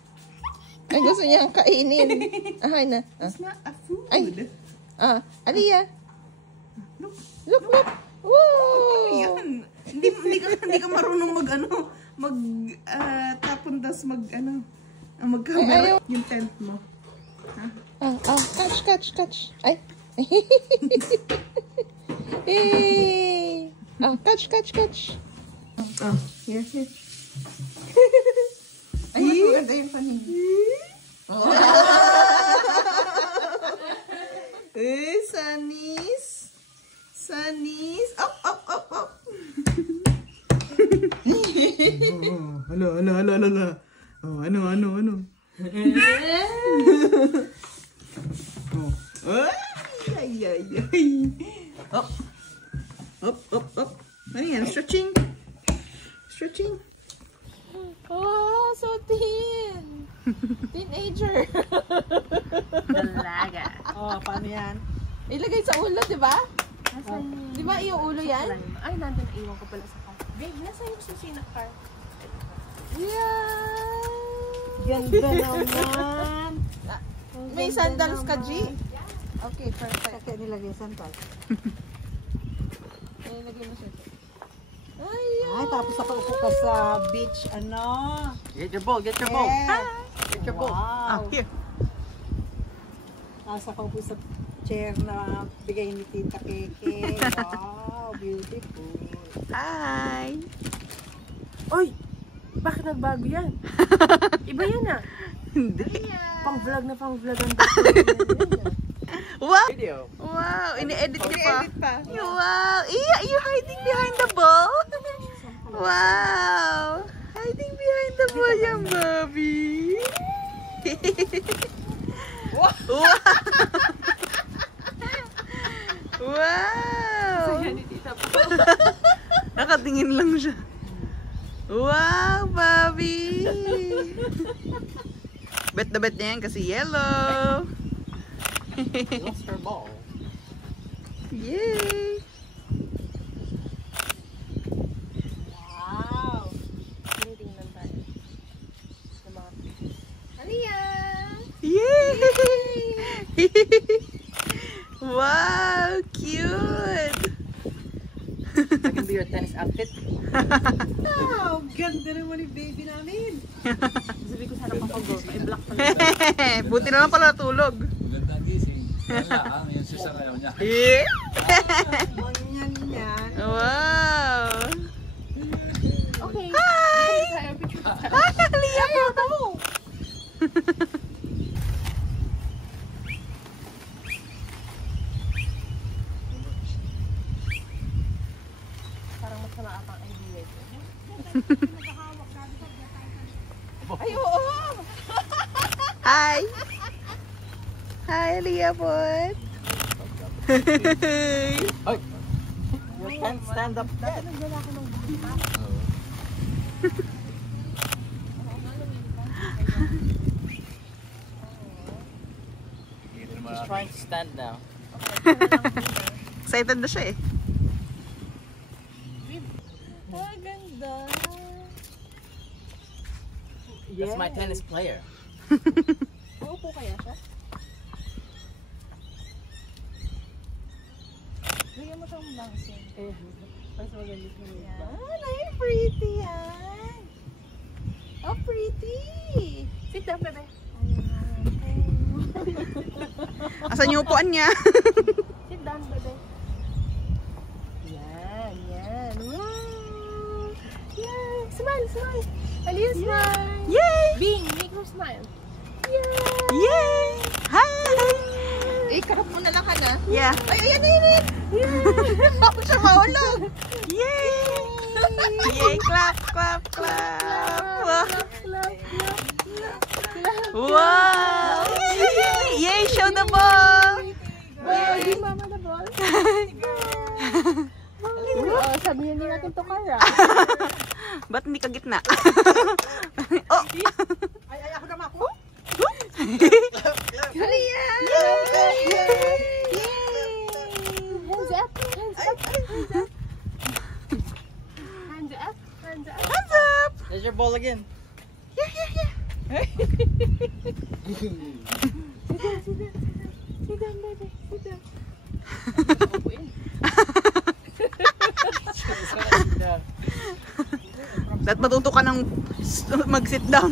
Ay, gusto niyang kainin. Ay na. It's not a food. Ay. Aliyah. Look. Whoa! Yan. Hindi ka marunong tapon das mag-camera. Yung tent mo. Catch. Ay. Hey. Catch. Here. Ay, maganda yung paningin. Sunnies. Up. Hala. Oh, ano? Ay. Up. Ano yan? Stretching. Oh, so thin. Teenager. Dalaga. Oh, paano yan? Ilagay sa ulo, di ba? Nasaan yun? Di ba yung ulo yan? Ay, nandun. Iwan ko pala sa car. Babe, nasaan yung susi na car? Yeah. Ganda naman. May sandals ka, G? Okay, perfect. Kaya nilagay sandal. Nilagay mo siya. Ay, tapos nakaupo ka sa beach, Get your bowl. Yes. Get your bowl. Wow. Here. Nasa kaupo sa chair na bigay ni Tita Keke. Wow, beautiful. Hi. Oy! Bakit nagbago yan? Iba yan ah. Hindi. Pang-vlog na pang-vlog ang dapat. Wow. Video. Wow. Ini-edit niyo pa. Edit pa. Wow. You're hiding behind the ball. Wow. Hiding behind the ball yan, Bobby. Wow. Nakatingin lang siya. Wow, Bobby. Bet na bet niya yan kasi yellow. Lost her ball. Yay. Wow. Tinitingnan tayo. Sa mga pieces. Yay. Wow, cute. That can be your tennis outfit. Wow, ganda naman ni baby namin. Sabi ko sana papag-go. May black pala. Buti na lang pala natulog. Maganda gising. Wala, yung susarayaw niya. Yeah. Manyan yan. Wow. Okay. Hi. Hi, Aliyah po. Parang masama atang idea ito. Ay, oo. Hi. Hi, Aliyah po. Ay! You can't stand up that. He's trying to stand now. Excited na siya eh. Ah, ganda. That's my tennis player. Uupo kaya siya? Bigyan mo siyang bangsin. Mas magalit mo yun. Yan, ay pretty yan. Oh, pretty. Sit down, bebe. Asan yung upuan niya? Sit down, bebe. Yan, yan. Wow! Yay! Smile, smile! Aliyah, smile! Yay! Bing, make her smile. Yay! Yay! Hi! Eh, karap mo na lang ka na. Yeah. Ay, ayan na yun. Ako siya maulog. Yay! Yay! Clap, clap, clap. Wow! Yay! Yay! Show the ball! Wow, di mama na ball. Oh, sabihin din natin to Kara. Ba't hindi ka gitna? Oh! Ay, ako naman ako. Aliyah! Hands up! Hands up! Hands up! Hands up! Hands up! Hands up! There's your ball again. Sit down, baby. Sit down. Dapat matuto ka ng mag-sit down.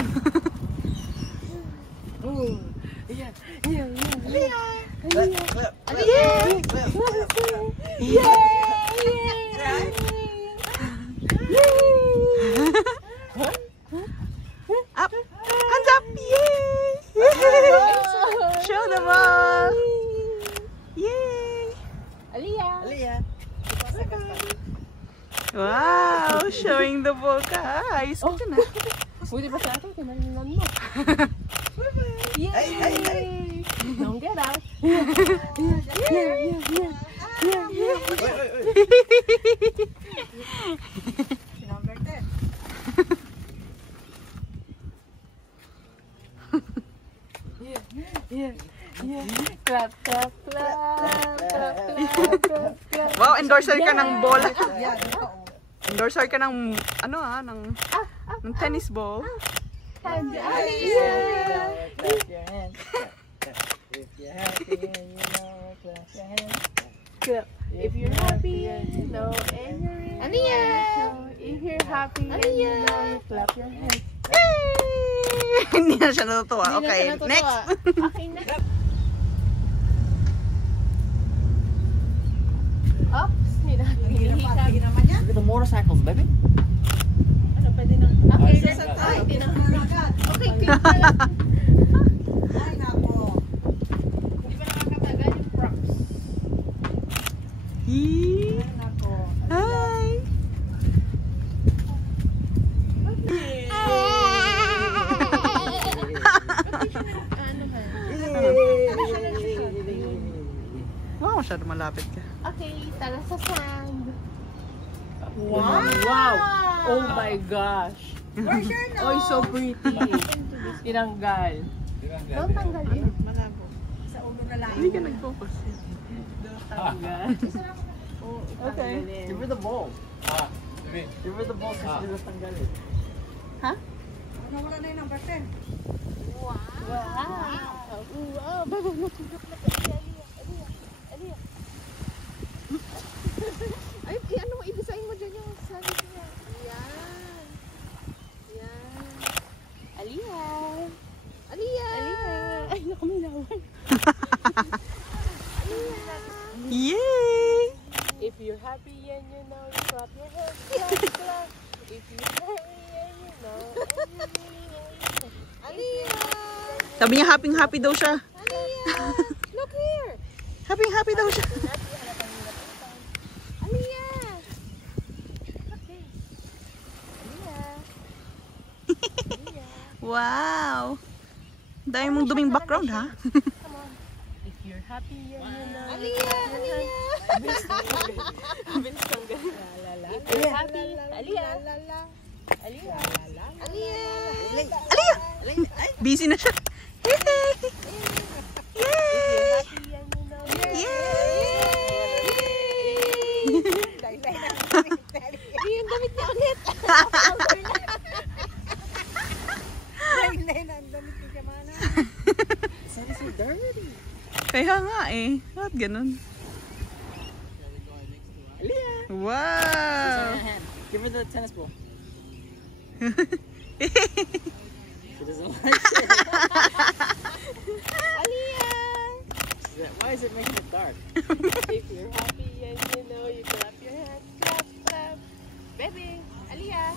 Ayan. Ayan. Ayan. Up! Hands up! Yay! Show the ball! Yay! Aliyah! Wow! Showing the ball, guys. Oh. Na. Buti pa sa atin, kinalinan mo. Yay! Don't get out. Number 10. Clap, clap, clap. Clap, clap, clap, clap. Wow, endorser ka ng bola. Yan, ito. Endorser ka ng, ng tennis ball. And Clap your hands. If you're happy and you know, clap your hands. clap. If you're happy, you know, and you're in. Aliyah! If you're happy, and you know, you clap your hands. Yay! Hindi na siya natutuwa. Hindi na Okay, siya natutuwa. next. Okay, next. Oops, hindi na. Sige naman yan. Look at the motorcycles, baby. Ano, pwede na. Okay, Sa next. tayo. Okay, na. Agad. Okay, click na lang. Ay, nako. Hindi ba nakakatagal yung props? Yee! Ay, nako. Hi! Wow, masyado malapit ka. Okay, tara sa sand. Wow. Wow! Oh my gosh! Where's your nose? Oh, so pretty. Tinanggal. Don't tanggalin. Malabo. Sa ulo na lang. Hindi ka nag-focus. Tanggal. Okay. Give her the ball. Ah, baby. Give her the ball so she doesn't tanggal it. Nawala na yung number 10. Wow! Wow! Bago natulog na ka. Aliyah. Ay, ano mo, ibisahin mo dyan yung sabi niya. Yan. Yan. Aliyah. Ay, naku, may lawan. Yay! If you're happy and you know, you clap your hands. Clap, clap. If you're happy and you know, Aliyah. Sabi niya happy daw siya. Aliyah. Look here. Happy daw siya. Aliyah. Okay. Aliyah. Wow! Dahil mong duming background, ha? Come on. If you're happy and you know. Aliyah. If you're happy, Aliyah. Aliyah! Busy na siya. Yay! Yay! Yung damit niya ulit. Kaya nga eh. Bakit ganun? Aliyah! Wow! Give her the tennis ball. She doesn't like it. Aliyah! Why is it making it dark? If you're happy and you know you clap your hands, clap, clap. Baby, Aliyah!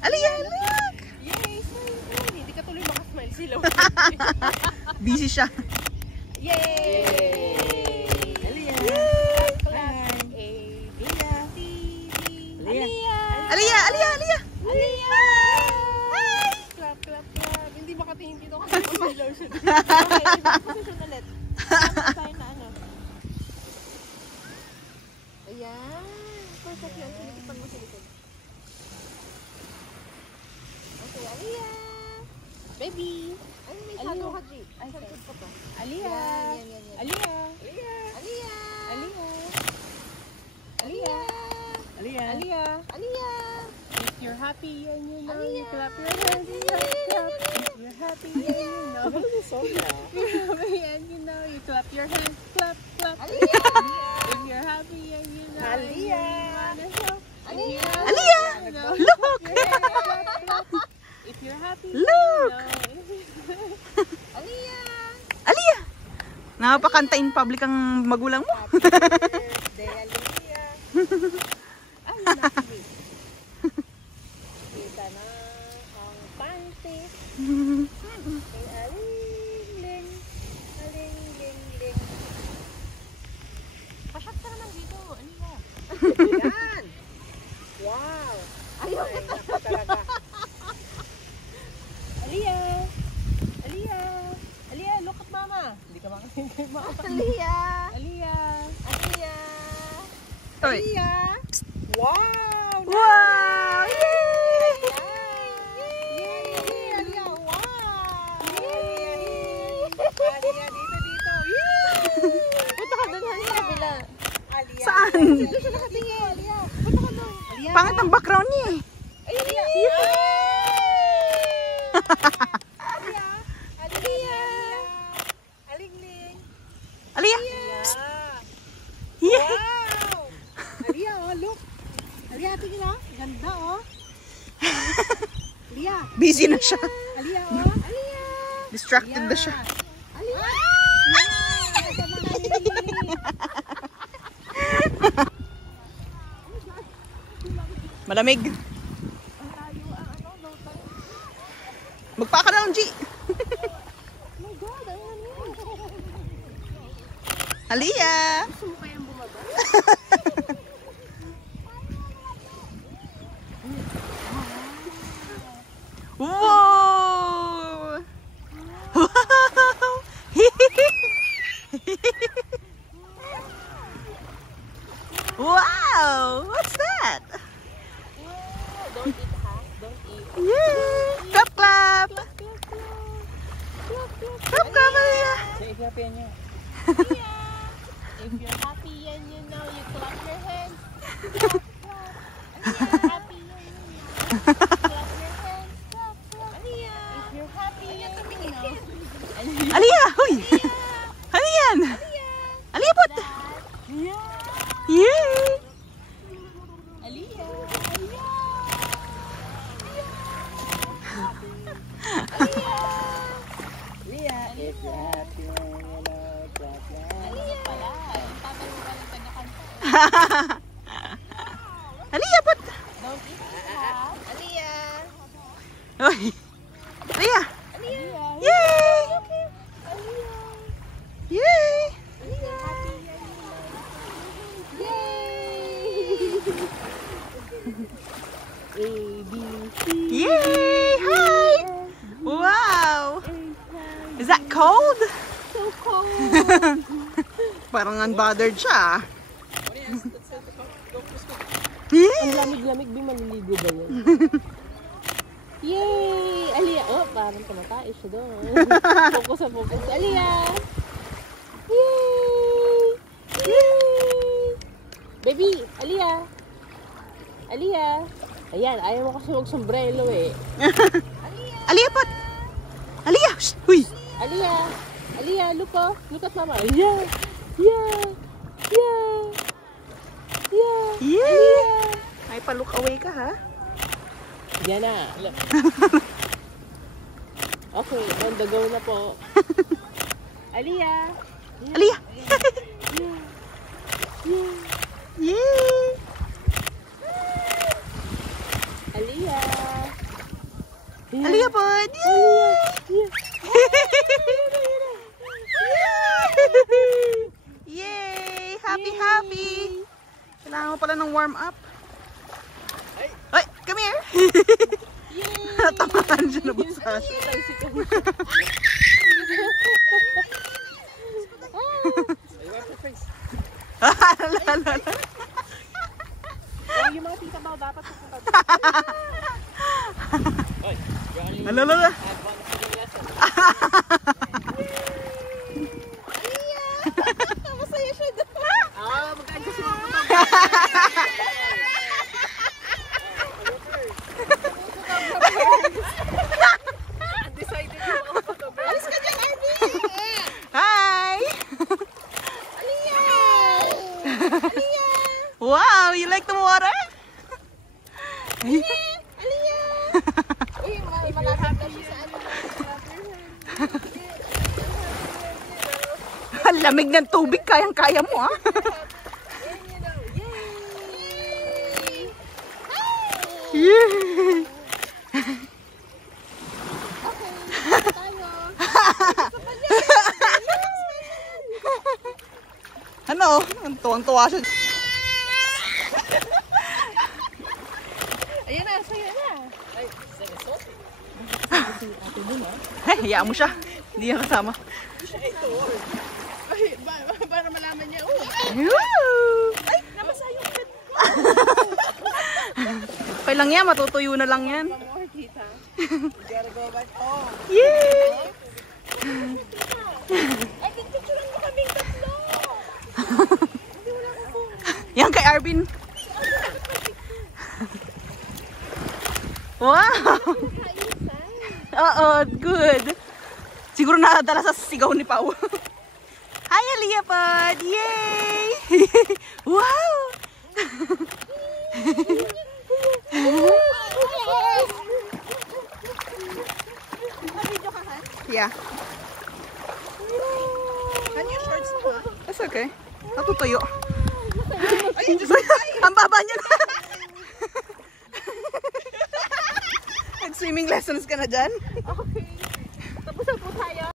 Aliyah, look! Yay! Smile, smile. Hindi ka tuloy makasmile sila. Busy siya. Yay! Aliyah! Clap. A, B, C, D. Aliyah! Aliyah, Aliyah, Aliyah! Aliyah! Hi! Clap, clap, clap. Hindi makatingin dito kasi masilaw siya. Okay, position ulit. Sign na ano. Ayan. Perfect yan. Silikipan mo sa likod. Okay, Aliyah! Baby! Ay, may shadow ka, G. Ay, sa likod ko to. Aliyah! Yan. Aliyah! Aliyah! Aliyah! Aliyah! Aliyah! Aliyah! Aliyah! If you're happy and you know, you clap your hands and you clap. If you're happy and you know, and you know, you clap your hands, clap, clap. Aliyah! If you're happy and you know, Aliyah! Aliyah! Aliyah! Look! If you're happy, Look! Aliyah! Aliyah! Nakapakanta in public ang magulang mo. Birthday, Aliyah! Ay, nakibi. Kita na ang panty. Kay aling-ling. Aling-ling-ling. Pasyat ka naman dito, Aliyah. Yan! Wow! Ayaw na naku talaga. Aliyah! Aliyah! Aliyah, look at mama! Hindi ka makasin kay mama. Aliyah! Aliyah! Aliyah! Oy. Aliyah! Wow! Wow! Yay! Yay! Aliyah! Wow! Yay! Aliyah, dito! Yay! Punta ka doon, sa kabila. Aliyah! Saan? Dito siya nakatingin. Aliyah! Punta ka doon. Aliyah! Pangit ang background niya eh. Ay, Aliyah! Yay! Aliyah! Aliyah! Alingling! Aliyah! Yeah! Wow! Aliyah, oh, look! Aliyah, tingin ah. Ganda, oh. Aliyah! Busy na siya. Aliyah, oh. Aliyah! Distracted na siya. Aliyah! Malamig. Magpaka na lang, G. My God, ayun yun. Aliyah! Gusto mo kayang bumaba? Wow! Wow! Wow! What's that? Don't eat, ha? Don't eat. Yay! Clap, clap! Clap, clap, clap. Clap, clap, Aliyah! Say, if you're happy and you. If you're happy and you know, you clap your hands. Clap, clap. If you're happy and you know, clap your hands. Clap, clap. If you're happy and you know. Aliyah! Huy! Ano yan? Aliyah, put! Yay! Aliyah! Aliyah, if you're happy and you know, clap your hands. Aliyah pala. Tatanong ka ng taga-kanta. Aliyah, put! Don't eat it, ha? Aliyah! Uy! Aliyah! Aliyah! Yay! Aliyah! Yay! If you're happy and you know. Yay! A, B, C. Yay! Hi! Wow! Is that cold? So cold! Parang unbothered siya. Ang lamig-lamig, Bi, maliligo ba yun? Yay! Aliyah! Oh, parang tumatay siya doon. Focus sa focus. Aliyah! Yay! Yay! Baby! Aliyah! Aliyah! Ayan, ayaw mo kasi mag-sombrero eh. Aliyah, put! Aliyah! Shh! Huy! Aliyah! Aliyah, look oh. Look at mama. Yeah. Yeah. Yeah. Yeah. Yeah. Ay, pa-look away ka, ha? Yan na. Look. Okay, on the go na po. Aliyah. Aliyah! Yeah. Yay! Aliyah. Aliyah po! Yay! Yay! Happy, happy! Kailangan mo pala ng warm up. Ay! Come here! Natamaan siya na basa siya. Yung mga tita ba dapat pupunta? Alala. Masaya siya doon. Magkaan kasi mga undecided yung mga photographer. Alis ka dyan, Arby! Hi! Aliyah! Wow! You like the water? Uy, malapit na siya sa ano. Ang lamig ng tubig, kayang-kaya mo, ha? Yay! Ano? Ang tuwang-tuwa siya. Ayan na, saya na. Hayaan mo siya. Hindi niya kasama. Ay, para malaman niya. Ay, nabasa yung pet ko. Okay lang yan, matutuyo na lang yan. More tita. Gotta go back home. Yay! Ay, picturean mo kaming tatlo. Yan kay Arvin. Wow! Oo, good. Siguro nakadala sa sigaw ni Pau. Hi, Aliyah Pod! Yay! Wow! Yeah. Can you shorts mo? That's okay. Natutuyo. Ang baba niya na. Nag-swimming lessons ka na dyan? Okay. Tapos na po tayo.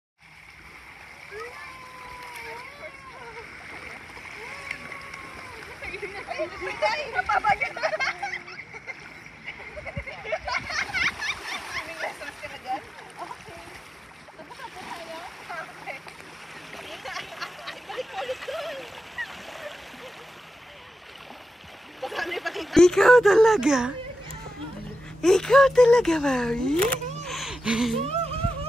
Ang baba niya na. Swimming lessons ka na dyan? Okay. Tapos na po tayo. Okay. Balik ulit doon. Ikaw talaga. Ikaw talaga, Mami.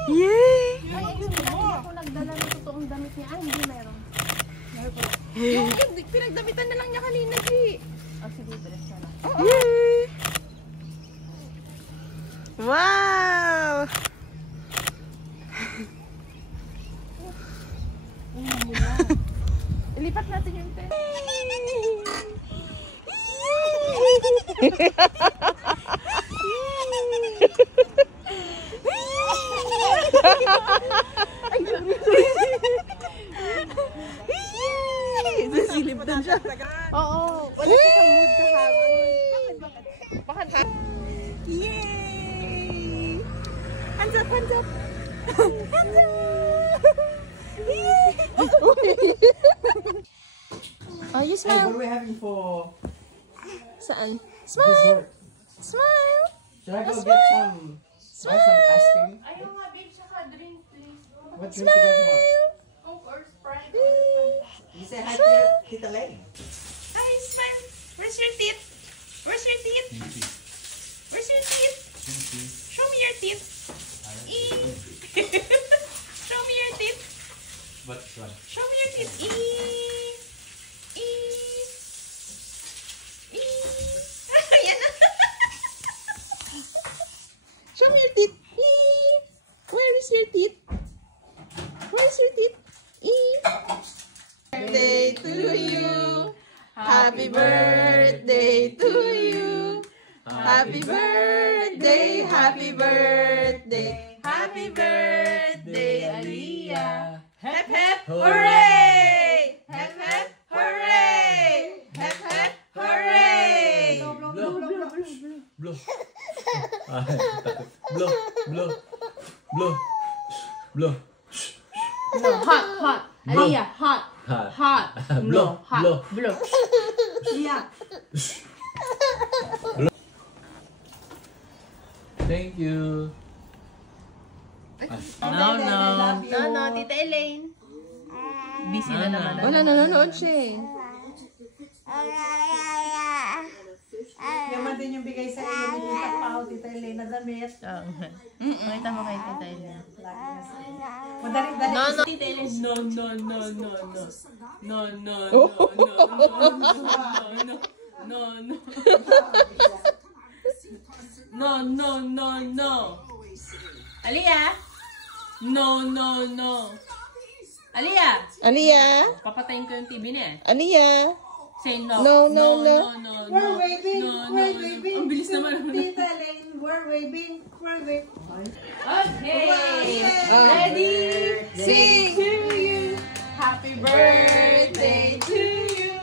Yay! Ay, ayun, lagi ako nagdala ng totoong damit niya. Ay, hindi meron. Yung pinagdamitan na lang niya kanina, G. Oh, sige, dress na lang. Yay! Wow! Ilipat natin yung tent. Silip din siya. Oo, wala ka sa mood ka habang. Bakit? Yay! Hands up, hands up! Hands up! Yay! Oh, you Hey, smile. what are we having for Saan? dessert? Smile. Should I go get some ice cream? Ayaw nga, babe, tsaka drink, please. What drink do you guys want? Coke or Sprite. You say hi to Tita Lane. Hi, smile! Where's your teeth? Where's your teeth? Where's your teeth? Show me your teeth. Show me your teeth. What? Show me your teeth. Ayan na. Show me your teeth. Where is your teeth? Where is your teeth? Happy birthday, happy birthday, happy birthday, Aliyah. Hep, hep, hooray! Hep, hep, hooray! Hep, hep, hooray! Blow. Blow. Blow. Blow. Blow. No, hot, hot. Aliyah, hot. Hot. Hot. Blow. No, hot. Blow. Blow. Yeah. Thank you. No, no. No, Tita Elaine. Busy na naman. Wala, nanonood siya eh. Yaman din yung bigay sa iyo. Yung tapaw, Tita Elena, damit. Pakita mo kay Tita Elaine. Madaling-dali. No, no. Tita Elaine. No, no, no, no, no. No, no, no, no, no, no, no. No, no, no, no. Aliyah? No, no, no. Aliyah? Aliyah? Papatayin ko yung TV niya eh. Aliyah? Say no. No, no, no. No, no, We're no. waving. No, no, We're no. waving. Ang bilis naman. Tita Elaine, we're waving. We're waving. Okay. Ready? Sing to you. Happy birthday to you.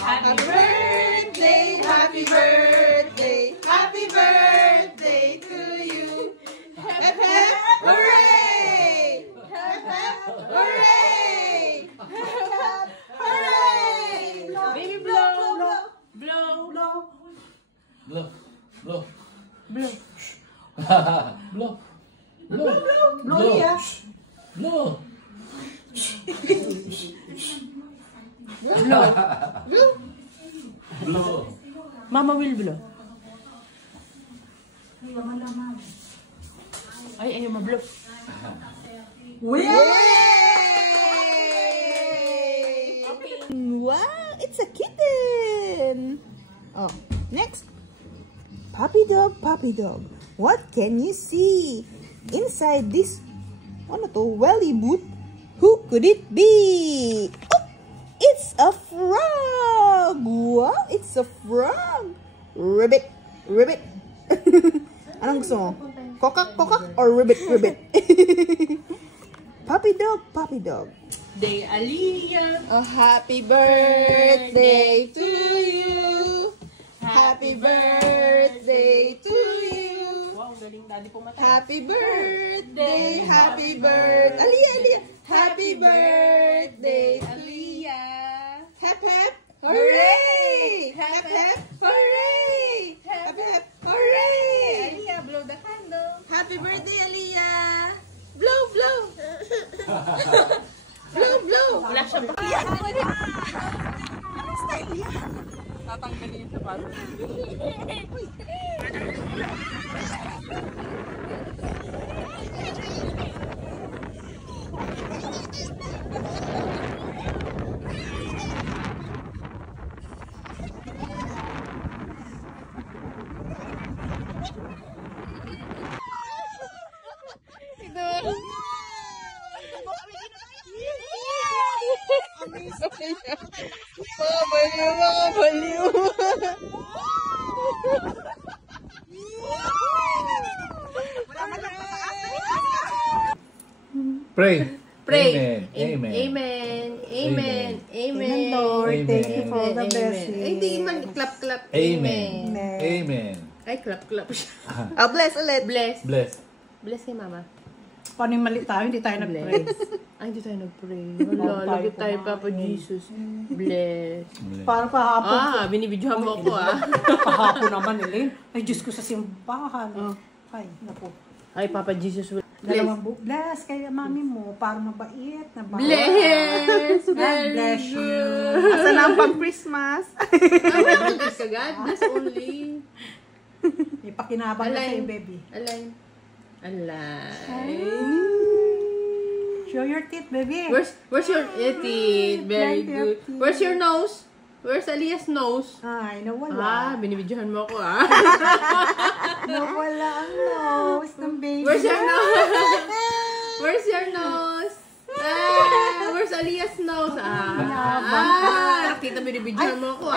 Happy birthday. Happy birthday, happy birthday to you. Hep, hep, hooray! Hep, hep, hooray! Hep, hep, hooray! Baby blow. Blow. Blow. Blow. Blow. Blow. Blow. Blow, Lia. Blow. Blow. Mama will blow. Ay, ayaw ma-blow. Wow, it's a kitten. Oh, next. Puppy dog, puppy dog. What can you see inside this welly boot? Who could it be? Oh, it's a frog. Wow, it's a frog. Ribbit, ribbit. Anong gusto mo? Kokak, kokak, or ribbit, ribbit? Puppy dog, puppy dog. Day Aliyah. A happy birthday to you. Happy birthday to you. Wow, galing daddy pumatay. Happy birthday, happy birthday. Aliyah, Aliyah. Happy birthday, Aliyah. Hep, hep, hooray! Hep, hep, hooray! Hep, hep, hooray! Aliyah, blow the candle. Happy birthday, Aliyah. Blow, blow. Blow, blow. Wala siyang Tatanggalin sa palo. Baliw. Pray. Pray. Amen. Amen. Amen. Amen. Lord, thank you for the Amen. blessing. Ay, di man. Clap, clap. Amen. Amen. Ay, clap, clap. Oh, bless ulit. Bless. Bless. Bless kay mama. Paano yung mali tayo? Hindi tayo nag-pray. Ay, hindi tayo nag-pray. Wala, lagot tayo, Papa Jesus. Bless. Parang kahapon. Binibidyohan mo ako, Kahapon naman, Elaine. Ay, Diyos ko sa simbahan. Ay, naku. Ay, Papa Jesus will Dalawang bless kay mami mo. Parang mabait. Bless! God bless you. Asa na ang pang-Christmas? Bless ka, God. Bless only. Ipakinabang na sa'yo, baby. Align. Show your teeth, baby. Where's your teeth? Very good. Where's your nose? Where's Aliyah's nose? Ay, nawala. Binibidyohan mo ako, Nawala ang nose ng baby. Where's your nose? Where's your nose? Where's Aliyah's nose? Nakita binibidyohan mo ako,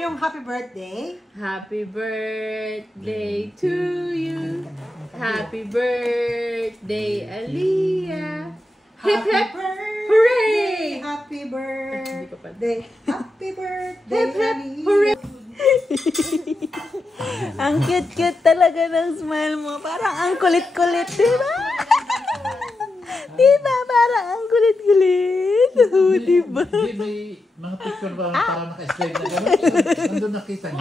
yung happy birthday. Happy birthday to you. Happy birthday, Aliyah. Hip hip hooray! Happy birthday. Happy birthday. Hip hip hooray! Ang cute-cute talaga ng smile mo. Parang ang kulit-kulit, diba? Diba? Parang ang kulit-kulit. Oh, diba? Hindi, may mga picture ba parang naka-slide na gano'n? Nandun nakita niyo.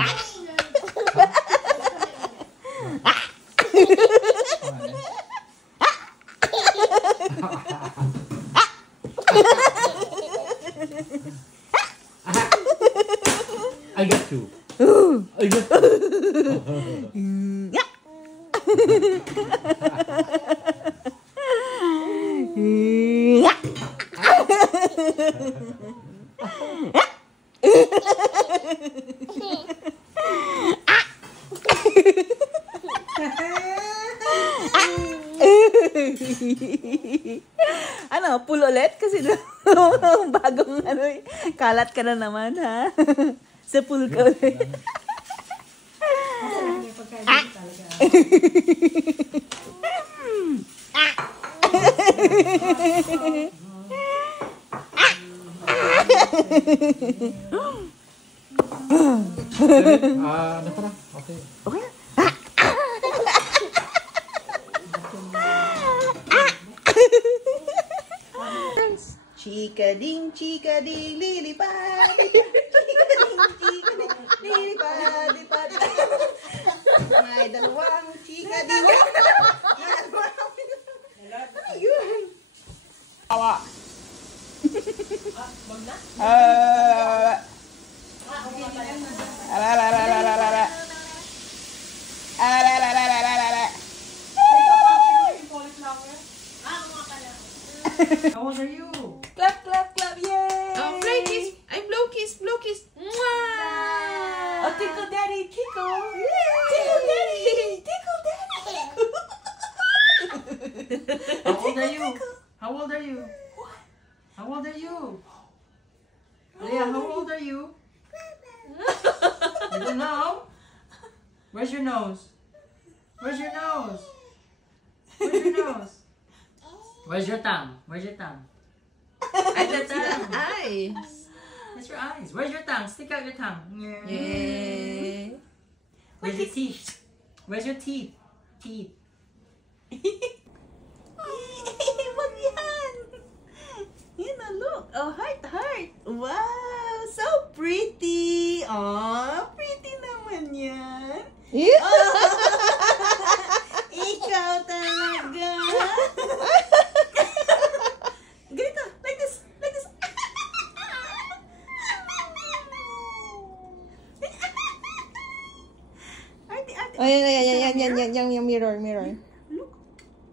I got you. I got you. Ano, pool ulit? Kasi bagong ano, kalat ka na naman, ha? Sa pool ka ulit. Ano pala? Okay. Okay. Chika-ding, lilipad. Chika-ding, lilipad, lipad. May dalawang chika-ding. Ano yun? Awa. How old are you? Clap, clap, clap, yay! Oh, play kiss. Ay, blow kiss, blow kiss. Mwah! Oh, tickle daddy, tickle. Tickle daddy, tickle daddy. How old are you? How old are you? How old are you? Leah, how old are you? You don't know? Where's your nose? Where's your nose? Where's your nose? Where's your tongue? Where's your tongue? Ay, that's your eyes. That's your eyes. Where's your tongue? Stick out your tongue. Yay. Where's your teeth? Where's your teeth? Teeth. Wag yan. Yan na, look. Oh, heart, heart. Wow, so pretty. Oh, pretty naman yan. Ikaw talaga. Ganito, like this, like this. Arte, arte. Oh, yan, yung mirror.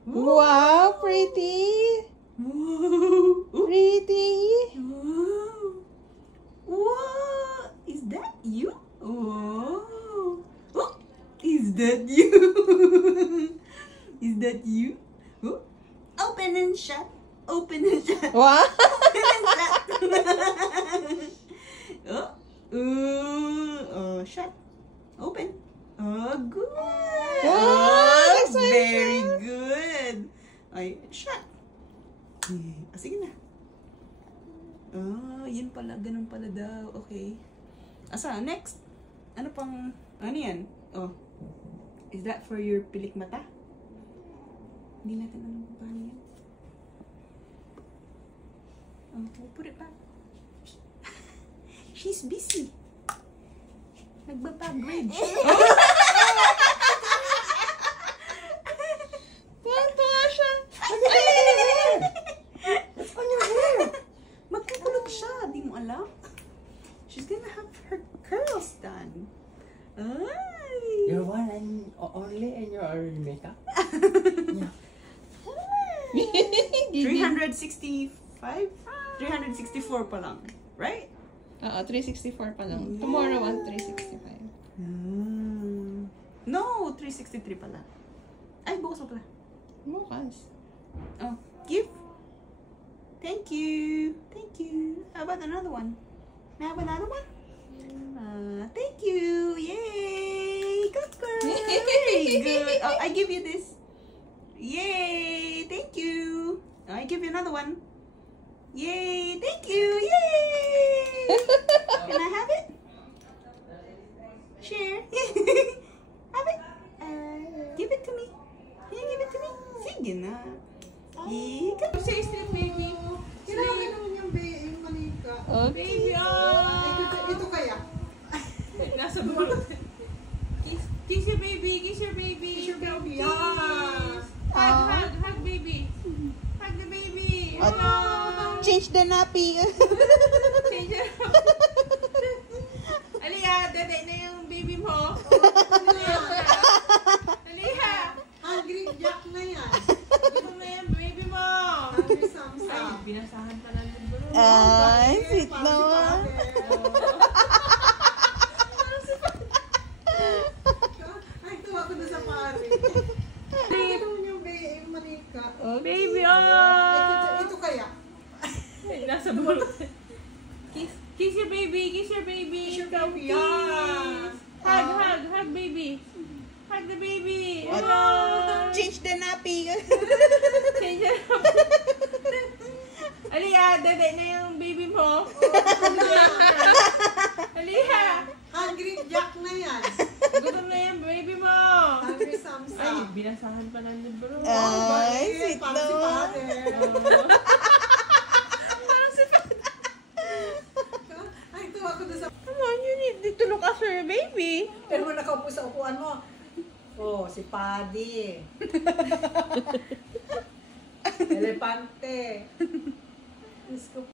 Wow, pretty. Pretty. Wow, is that you? Wow. Oh, is that you? Is that you? Oh, open and shut. Open and shut. Wow. Open and shut. Oh, oh, shut. Open. Oh, good. Wow, Oh, excited. very good. Ay, shut. Ah, sige na. Oh, yun pala. Ganun pala daw. Okay. Asa, next. Ano pang, ano yan? Oh. Is that for your pilik mata? Hindi natin alam kung paano yan. Oh, we'll put it back. She's busy. Nagbabag-bridge. Tuwa siya. What's on your hair? Magkukulot siya. Di mo alam? She's gonna have her curls done. Ay! You're one and only in your makeup? 365? 364 pa lang. Right? Oo, 364 pa lang. Tomorrow, 365. No, 363 pala. Ay, bukas pa pala. Bukas. Oh, give. Thank you. Thank you. How about another one? May I have another one? Thank you. Yay. Good girl. Very good. Oh, I give you this. Yay. Thank you. Oh, I give you another one. Yay. Thank you. Yay. Can I have it? Share. Have it. Give it to me. Can you give it to me? Sige na. Ika. Say sleep, baby. Kailangan naman yung manika. Baby, oh! Ito kaya? Nasa bulot. Kiss your baby, kiss your baby. Kiss your baby. Kiss. Hug, baby. Hug the baby. Hello. Change the nappy. Change it up. Aliya, daday na yung baby mo. Aliya. Hungry Jack na yan. Gutom na yung baby mo. Hungry Samsa. Ay, binasahan pa ng libro. Ay, sweet naman. Ay, tuwa ko na sa pare. Ito yung manika. Baby, oh! Ito kaya? Ay, nasa bulot. Kiss your baby, kiss your baby. Kiss your baby. Hug, baby. Hug the baby. Hello. Change the nappy. Change it up. Aliya, daday na yung baby mo. Aliya. Hungry Jack na yan. Gutom na yung baby mo. Hungry Samsa. Ay, binasahan pa ng libro. Ay, sweet Para si naman. pare. Ay, tuwa ko na sa... Come on, you need to look after your baby. Pero nakaupo sa upuan mo. Oh, si Paddy. Elepante. Diyos ko.